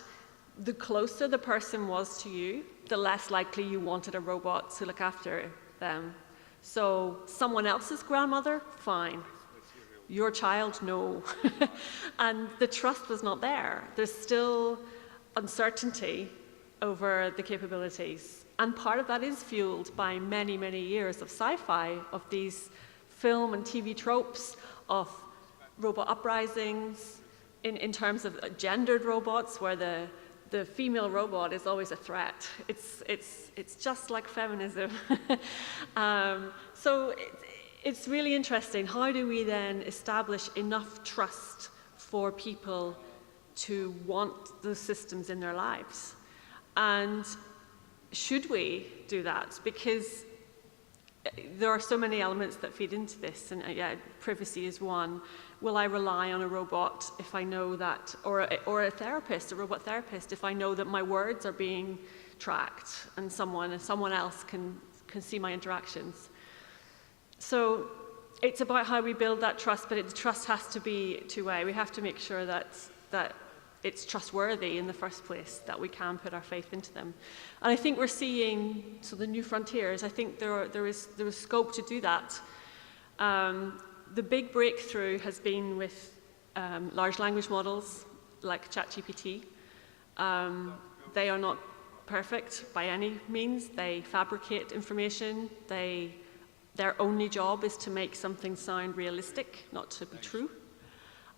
the closer the person was to you, the less likely you wanted a robot to look after them. So someone else's grandmother, fine. Your child, no. And the trust was not there. There's still uncertainty over the capabilities. And part of that is fueled by many, many years of sci-fi, of these film and TV tropes, of robot uprisings, in terms of gendered robots, where the female robot is always a threat. It's just like feminism. So it's really interesting. How do we then establish enough trust for people to want those systems in their lives? And should we do that? Because there are so many elements that feed into this, and privacy is one. Will I rely on a robot if I know that, or a therapist, a robot therapist, if I know that my words are being tracked and someone else can see my interactions? So it's about how we build that trust, but the trust has to be two-way. We have to make sure that it's trustworthy in the first place, that we can put our faith into them. And I think we're seeing the new frontiers. I think there is scope to do that. The big breakthrough has been with large language models like ChatGPT. They are not perfect by any means. They fabricate information. Their only job is to make something sound realistic, not to be true.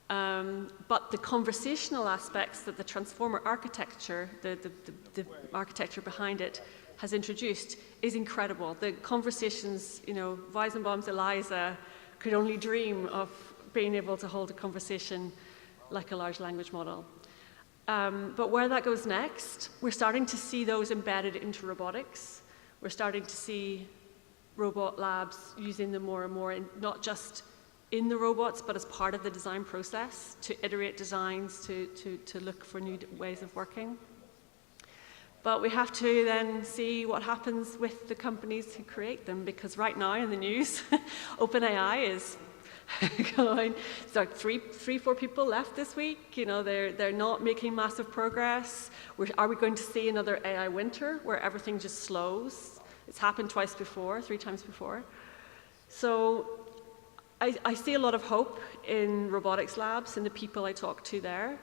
But the conversational aspects that the transformer architecture, the architecture behind it, has introduced is incredible. The conversations, Weizenbaum's Eliza could only dream of being able to hold a conversation like a large language model. But where that goes next, we're starting to see those embedded into robotics. We're starting to see robot labs using them more and more, not just in the robots, but as part of the design process, to iterate designs, to look for new ways of working. But we have to then see what happens with the companies who create them, because right now in the news, OpenAI is going, it's like 3-4 people left this week. They're not making massive progress. Are we going to see another AI winter where everything just slows? It's happened 3 times before. So I see a lot of hope in robotics labs and the people I talk to there.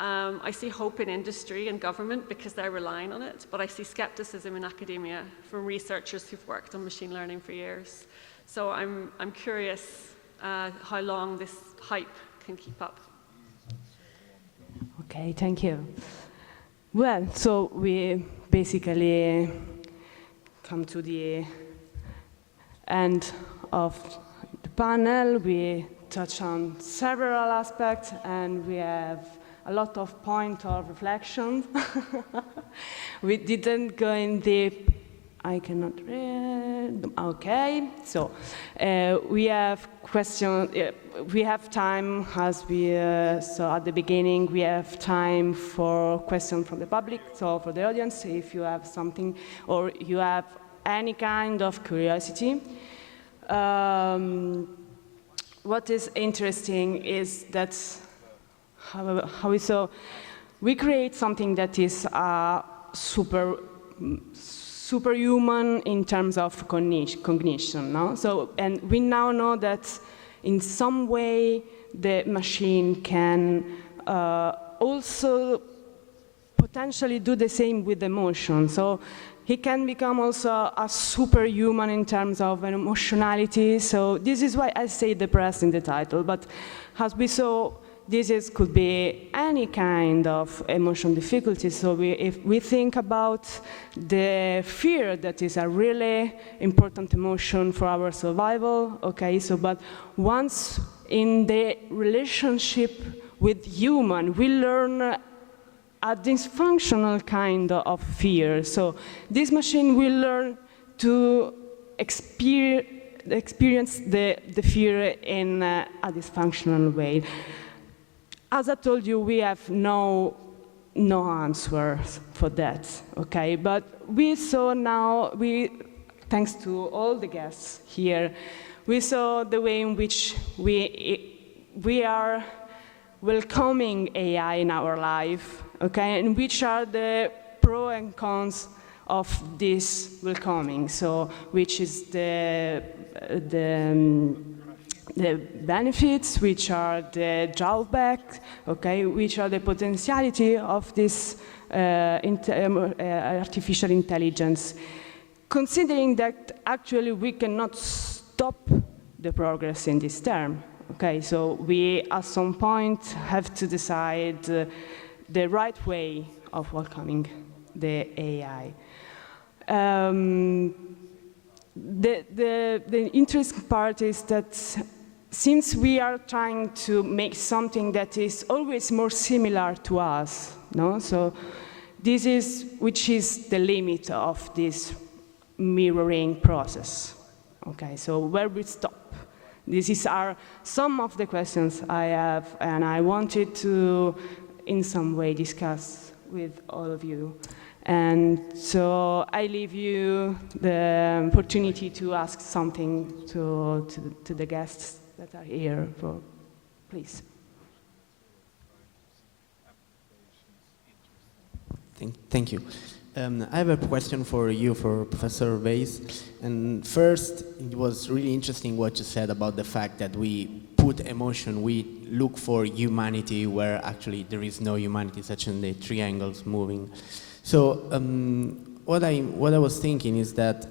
I see hope in industry and government because they're relying on it, but I see skepticism in academia from researchers who've worked on machine learning for years. So I'm curious how long this hype can keep up. Okay, thank you. Well, so we basically come to the end of the panel. We touch on several aspects, and we have a lot of points of reflection. We didn't go in deep. I cannot read. Okay, so we have question. We have time, as we saw at the beginning. We have time for questions from the public. So for the audience, if you have something or you have any kind of curiosity. What is interesting is that how we saw we create something that is superhuman in terms of cognition, no? So, and we now know that in some way the machine can also potentially do the same with emotion. So he can become also a superhuman in terms of an emotionality. So this is why I say depressed in the title. But as we saw, could be any kind of emotion difficulty. So if we think about the fear, that is a really important emotion for our survival, okay, so but once in the relationship with human, we learn a dysfunctional kind of fear. So this machine will learn to experience the fear in a dysfunctional way. As I told you, we have no answers for that, okay? But we saw now, thanks to all the guests here, we saw the way in which we are welcoming AI in our life, okay? And which are the pros and cons of this welcoming. So, which is the benefits, which are the drawbacks, okay, which are the potentiality of this artificial intelligence, considering that actually we cannot stop the progress in this term, okay, so we at some point have to decide the right way of welcoming the AI. The interesting part is that since we are trying to make something that is always more similar to us, no? So this is, which is the limit of this mirroring process. Okay, so where we stop? These are some of the questions I have, and I wanted to, in some way, discuss with all of you. And so I leave you the opportunity to ask something to the guests that are here, please. Thank you. I have a question for you, for Professor Vaes. And first, it was really interesting what you said about the fact that we put emotion, we look for humanity where actually there is no humanity, such in the triangles moving. So what I was thinking is that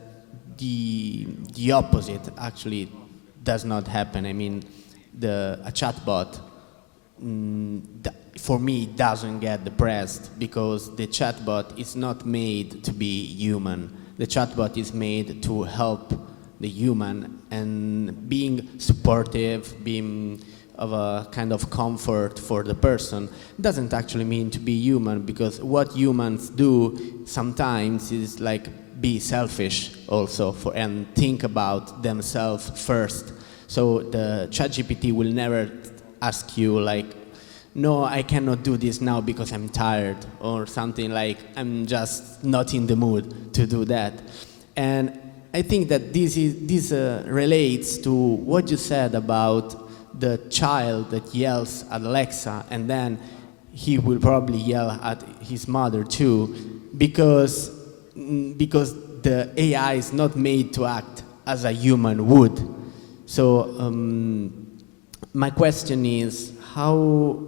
the opposite actually does not happen. I mean, a chatbot, for me, doesn't get depressed because the chatbot is not made to be human. The chatbot is made to help the human, and being supportive, being of a kind of comfort for the person doesn't actually mean to be human, because what humans do sometimes is like be selfish also and think about themselves first. So the ChatGPT will never ask you like, no, I cannot do this now because I'm tired, or something like, I'm just not in the mood to do that. And I think that this relates to what you said about the child that yells at Alexa, and then he will probably yell at his mother too, because the AI is not made to act as a human would. So my question is, how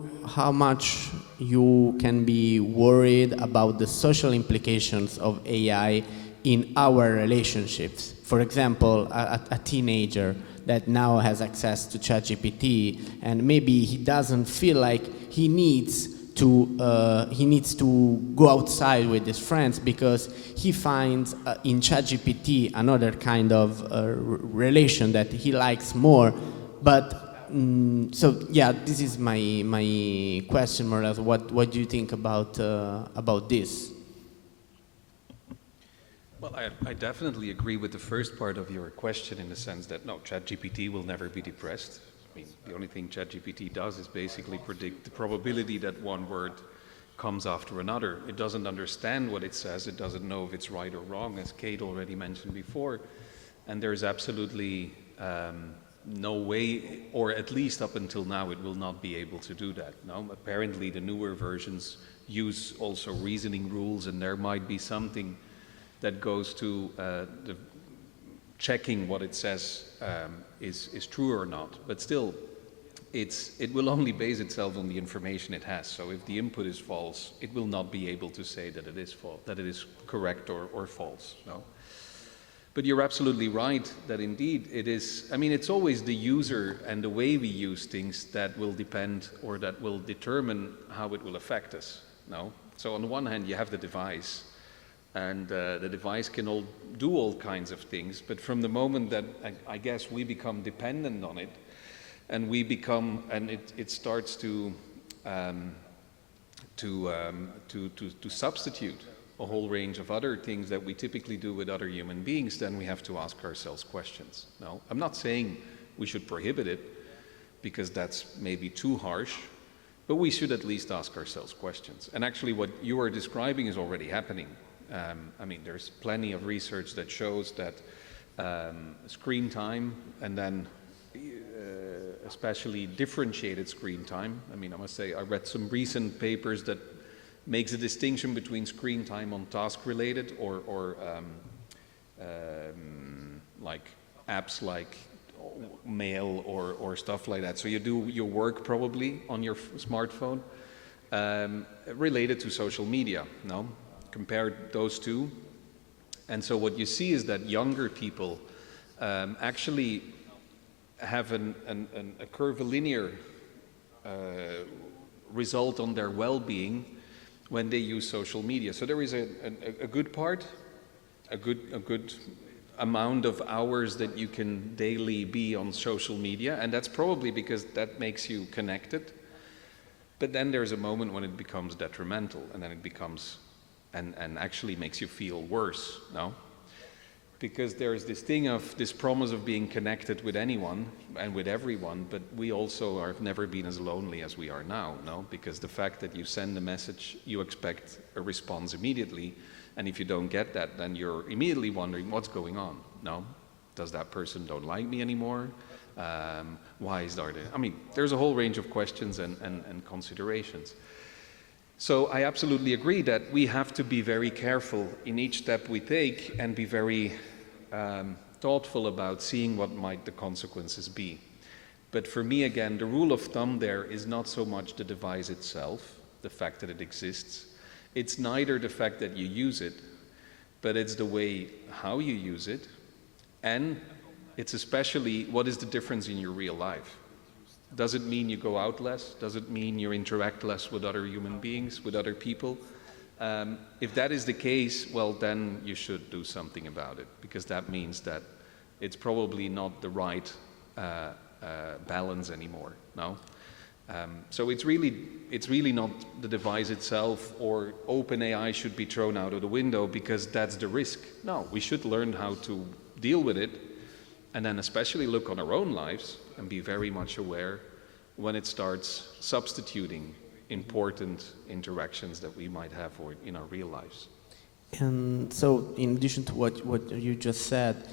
much you can be worried about the social implications of AI in our relationships? For example, a teenager that now has access to ChatGPT, and maybe he doesn't feel like he needs to go outside with his friends because he finds in ChatGPT another kind of relation that he likes more. But so yeah, this is my question more or less. What do you think about this? Well, I definitely agree with the first part of your question in the sense that, no, ChatGPT will never be depressed. I mean, the only thing ChatGPT does is basically predict the probability that one word comes after another. It doesn't understand what it says. It doesn't know if it's right or wrong, as Kate already mentioned before. And there's absolutely no way, or at least up until now, it will not be able to do that. No? Apparently, the newer versions use also reasoning rules, and there might be something that goes to the checking what it says is true or not. But still, it will only base itself on the information it has. So if the input is false, it will not be able to say that it is false, that it is correct or false. No? But you're absolutely right that indeed it is. I mean, it's always the user and the way we use things that will depend or that will determine how it will affect us. No? So on the one hand, you have the device. And the device can do all kinds of things, but from the moment that I guess we become dependent on it, and it starts to substitute a whole range of other things that we typically do with other human beings, then we have to ask ourselves questions. No, I'm not saying we should prohibit it, because that's maybe too harsh, but we should at least ask ourselves questions. And actually, what you are describing is already happening. I mean, there's plenty of research that shows that screen time, and then especially differentiated screen time. I mean, I must say, I read some recent papers that makes a distinction between screen time on task-related or like apps like mail or stuff like that. So you do your work probably on your smartphone related to social media, no? Compare those two, and so what you see is that younger people actually have a curvilinear result on their well-being when they use social media. So there is a good part, a good amount of hours that you can daily be on social media, and that's probably because that makes you connected. But then there's a moment when it becomes detrimental, and then it becomes and actually makes you feel worse, no? Because there's this thing of this promise of being connected with anyone and with everyone, but we also have never been as lonely as we are now, no? Because the fact that you send a message, you expect a response immediately, and if you don't get that, then you're immediately wondering what's going on, no? Does that person don't like me anymore? Why is there? I mean, there's a whole range of questions and considerations. So I absolutely agree that we have to be very careful in each step we take and be very thoughtful about seeing what might the consequences be. But for me, again, the rule of thumb there is not so much the device itself, the fact that it exists. It's neither the fact that you use it, but it's the way how you use it, and it's especially what is the difference in your real life. Does it mean you go out less? Does it mean you interact less with other human beings, with other people? If that is the case, well, then you should do something about it, because that means that it's probably not the right balance anymore, no? So it's really not the device itself, or OpenAI should be thrown out of the window because that's the risk. No, we should learn how to deal with it, and then especially look on our own lives and be very much aware when it starts substituting important interactions that we might have in our real lives. And so, in addition to what you just said,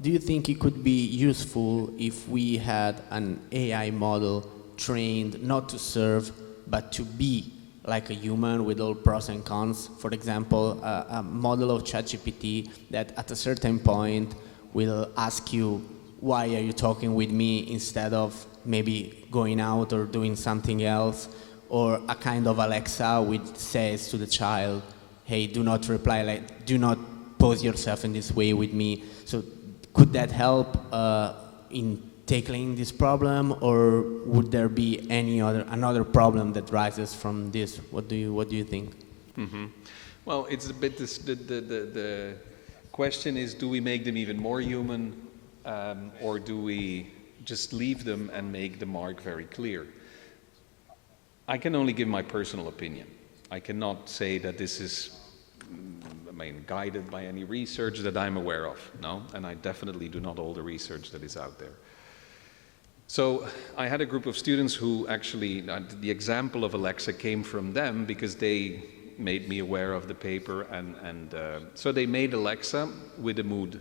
do you think it could be useful if we had an AI model trained not to serve, but to be like a human with all pros and cons? For example, a model of ChatGPT that at a certain point will ask you, why are you talking with me, instead of maybe going out or doing something else, or a kind of Alexa which says to the child, hey, do not reply, like, do not pose yourself in this way with me. So could that help in tackling this problem, or would there be another problem that rises from this? What do you think? Mm-hmm. Well, it's a bit the question is, do we make them even more human, or do we just leave them and make the mark very clear? I can only give my personal opinion. I cannot say that this is guided by any research that I'm aware of, no? And I definitely do not all the research that is out there. So I had a group of students who actually, the example of Alexa came from them because they made me aware of the paper, and so they made Alexa with a mood.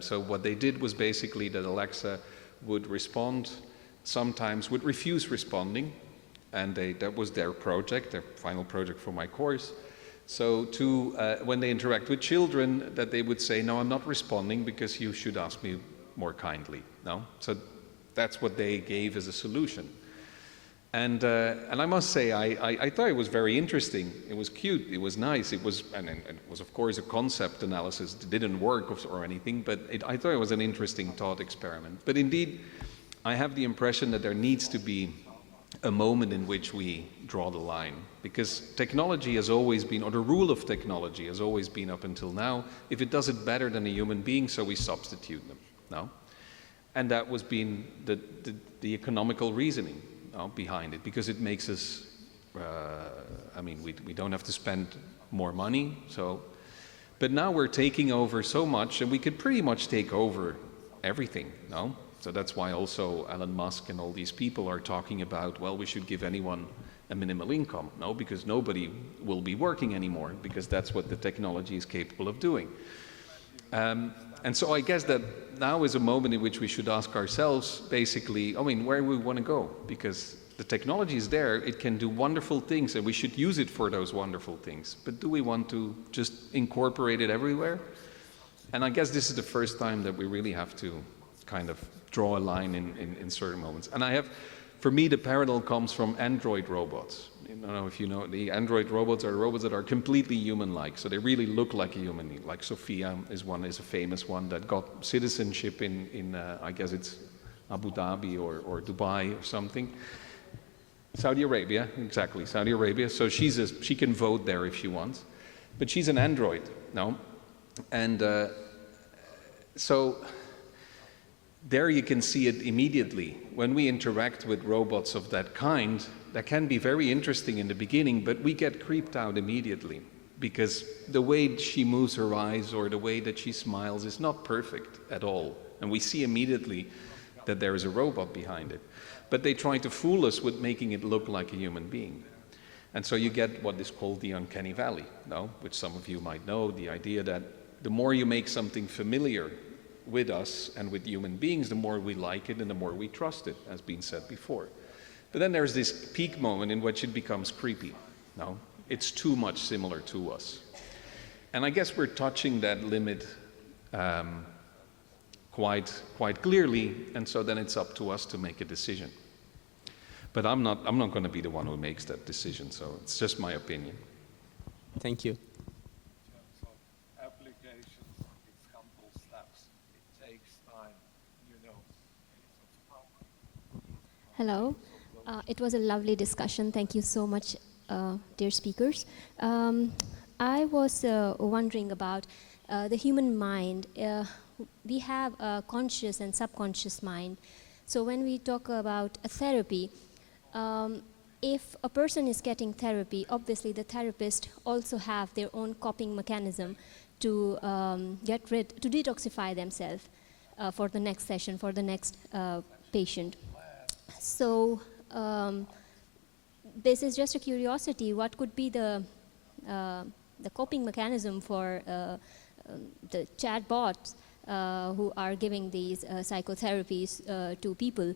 So what they did was basically that Alexa would respond, sometimes would refuse responding, and that was their project, their final project for my course. So when they interact with children, that they would say, no, I'm not responding because you should ask me more kindly, no? So that's what they gave as a solution. And I must say, I thought it was very interesting. It was cute, it was nice, and it was of course a concept analysis. It didn't work or anything, but I thought it was an interesting thought experiment. But indeed, I have the impression that there needs to be a moment in which we draw the line, because technology has always been, or the rule of technology has always been up until now, if it does it better than a human being, so we substitute them, no? And that was being the economical reasoning behind it, because it makes us, we don't have to spend more money, so, but now we're taking over so much, and we could pretty much take over everything, no? So that's why also Elon Musk and all these people are talking about, well, we should give anyone a minimal income, no? Because nobody will be working anymore, because that's what the technology is capable of doing. And so I guess that now is a moment in which we should ask ourselves, basically, where we want to go, because the technology is there, it can do wonderful things, and we should use it for those wonderful things. But do we want to just incorporate it everywhere? And I guess this is the first time that we really have to kind of draw a line in certain moments. And for me, the parallel comes from android robots. I don't know if you know, the android robots are robots that are completely human-like, so they really look like a human. Like Sophia is a famous one that got citizenship in I guess it's Abu Dhabi or Dubai or something. Saudi Arabia, exactly, Saudi Arabia. So she can vote there if she wants, but she's an android, no? And so there you can see it immediately. When we interact with robots of that kind, that can be very interesting in the beginning, but we get creeped out immediately because the way she moves her eyes or the way that she smiles is not perfect at all. And we see immediately that there is a robot behind it. But they try to fool us with making it look like a human being. And so you get what is called the uncanny valley, no? Which some of you might know, the idea that the more you make something familiar with us and with human beings, the more we like it and the more we trust it, as been said before. But then there's this peak moment in which it becomes creepy, no? It's too much similar to us. And I guess we're touching that limit quite clearly, and so then it's up to us to make a decision. But I'm not going to be the one who makes that decision, so it's just my opinion. Thank you. Hello. It was a lovely discussion. Thank you so much, dear speakers. I was wondering about the human mind. We have a conscious and subconscious mind. So when we talk about a therapy, if a person is getting therapy, obviously the therapist also have their own coping mechanism to to detoxify themselves for the next session, for the next patient. So this is just a curiosity. What could be the coping mechanism for the chatbots who are giving these psychotherapies to people?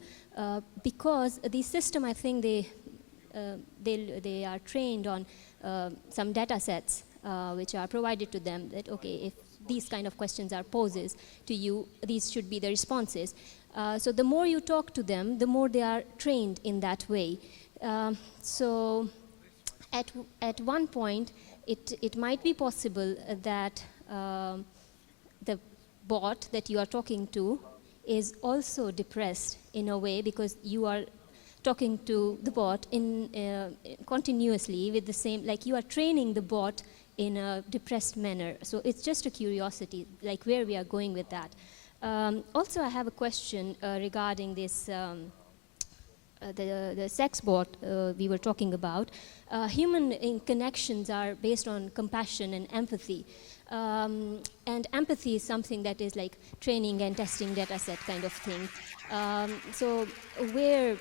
Because the system, I think they are trained on some data sets which are provided to them that, okay, if these kind of questions are posed to you, these should be the responses. So the more you talk to them, the more they are trained in that way. So at one point, it might be possible that the bot that you are talking to is also depressed in a way, because you are talking to the bot continuously with the same, like you are training the bot in a depressed manner. So it's just a curiosity, like where we are going with that. Also, I have a question regarding this the sex bot we were talking about, human connections are based on compassion and empathy. And empathy is something that is like training and testing data set kind of thing. So where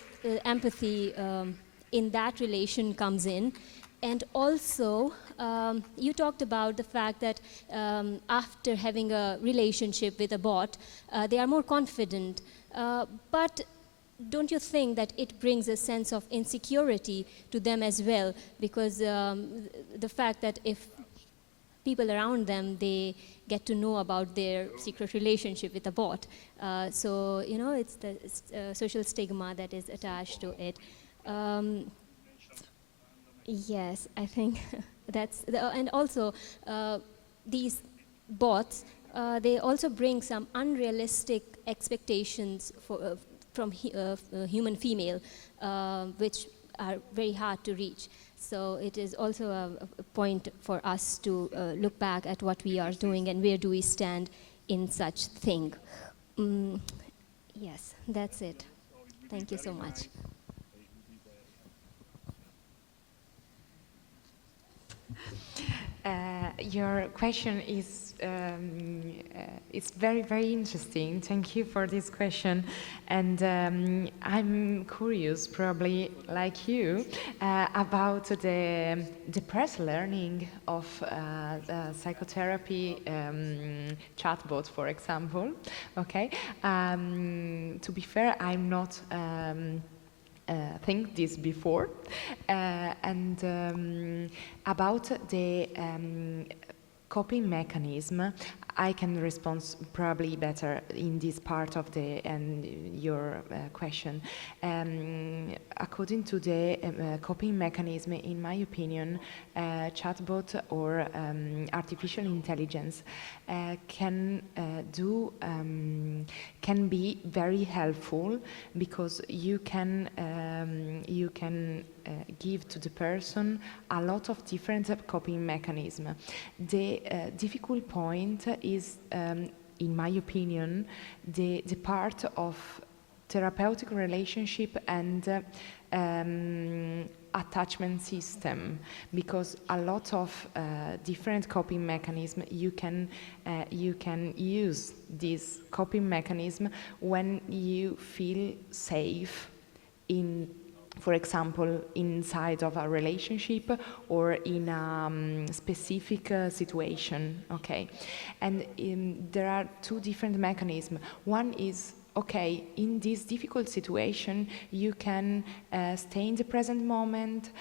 empathy in that relation comes in. And also, you talked about the fact that after having a relationship with a bot, they are more confident. But don't you think that it brings a sense of insecurity to them as well? Because the fact that if people around them, they get to know about their secret relationship with a bot. So, you know, it's the social stigma that is attached to it. Yes, I think that's, and also these bots, they also bring some unrealistic expectations from human female, which are very hard to reach. So it is also a point for us to look back at what we are doing and where do we stand in such thing. Yes, that's it. Thank you so much. Your question is very, very interesting. Thank you for this question. And I'm curious, probably like you, about the depressed learning of psychotherapy chatbot, for example. Okay. To be fair, I'm not think this before, and about the coping mechanism, I can respond probably better in this part of the your question. According to the coping mechanism, in my opinion, chatbot or artificial intelligence can be very helpful, because you can give to the person a lot of different coping mechanisms. The difficult point is, in my opinion, the part of therapeutic relationship and attachment system, because a lot of different coping mechanisms you can use this coping mechanism when you feel safe in, for example, inside of a relationship or in a specific situation, okay? And there are two different mechanisms. One is, okay, in this difficult situation, you can stay in the present moment,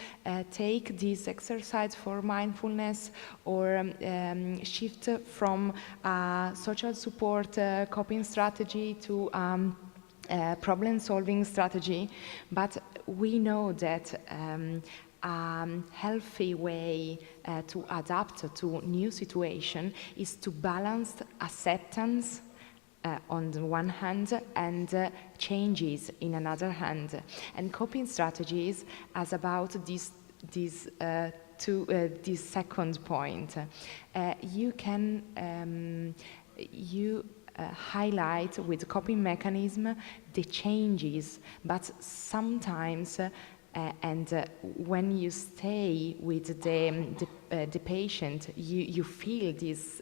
take this exercise for mindfulness, or shift from social support coping strategy to problem-solving strategy. But we know that a healthy way to adapt to new situation is to balance acceptance on the one hand and changes in another hand. And coping strategies as about this second point. You can highlight with coping mechanism the changes, but sometimes when you stay with the patient, you feel this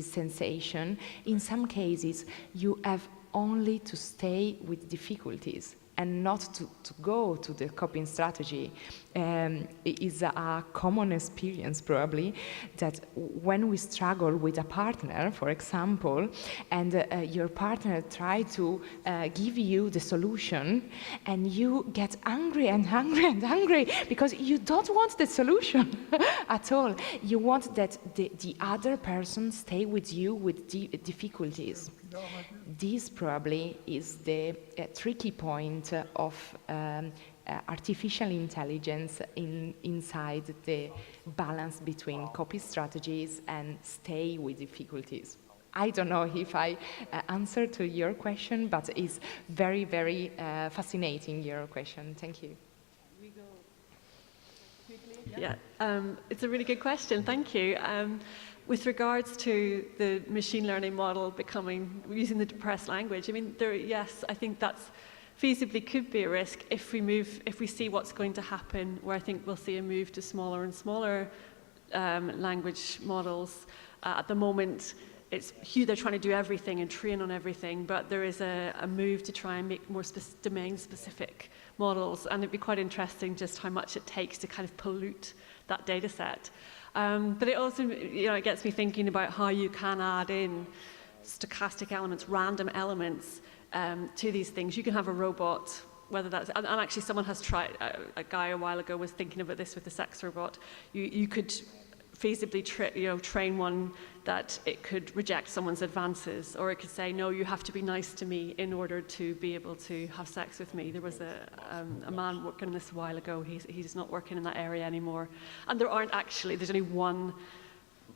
sensation. In some cases, you have only to stay with difficulties and not to go to the coping strategy. It is a common experience, probably, that when we struggle with a partner, for example, and your partner tries to give you the solution, and you get angry and angry and angry because you don't want the solution at all. You want that the other person stay with you with difficulties. This probably is the tricky point of artificial intelligence inside the balance between copy strategies and stay with difficulties. I don't know if I answered to your question, but it's very, very fascinating, your question. Thank you. We go quickly. Yeah, it's a really good question. Thank you. With regards to the machine learning model using the depressed language, I mean, yes, I think that's feasibly could be a risk if we see what's going to happen, where I think we'll see a move to smaller and smaller language models. At the moment, they're trying to do everything and train on everything, but there is a move to try and make more domain-specific models, and it'd be quite interesting just how much it takes to kind of pollute that data set. But it also, it gets me thinking about how you can add in stochastic elements, random elements to these things. You can have a robot, whether that's, and actually someone has tried, a guy a while ago was thinking about this with the sex robot. You could feasibly train one that it could reject someone's advances, or it could say, no, you have to be nice to me in order to be able to have sex with me. There was a man working on this a while ago. He's not working in that area anymore. And there's only one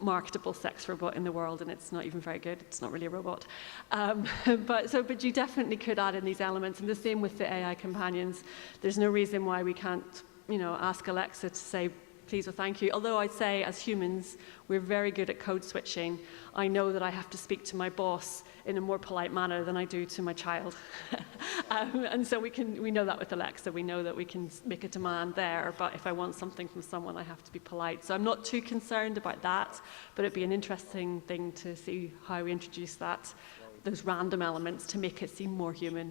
marketable sex robot in the world, and it's not even very good. It's not really a robot. But you definitely could add in these elements, and the same with the AI companions. There's no reason why we can't, ask Alexa to say please or thank you. Although I'd say as humans, we're very good at code switching. I know that I have to speak to my boss in a more polite manner than I do to my child. And so we know that with Alexa. We know that we can make a demand there, but if I want something from someone, I have to be polite. So I'm not too concerned about that, but it'd be an interesting thing to see how we introduce those random elements to make it seem more human.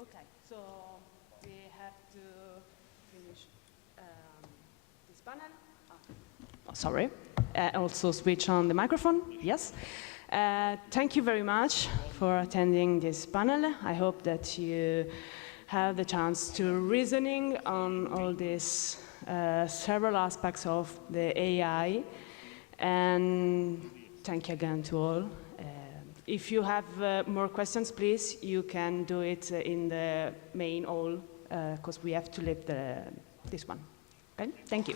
Okay, so we have to finish this panel. Oh, sorry. Also switch on the microphone. Yes. Thank you very much for attending this panel. I hope that you have the chance to reasoning on all these several aspects of the AI. And thank you again to all. If you have more questions, please, you can do it in the main hall, because we have to leave this one. Okay? Thank you.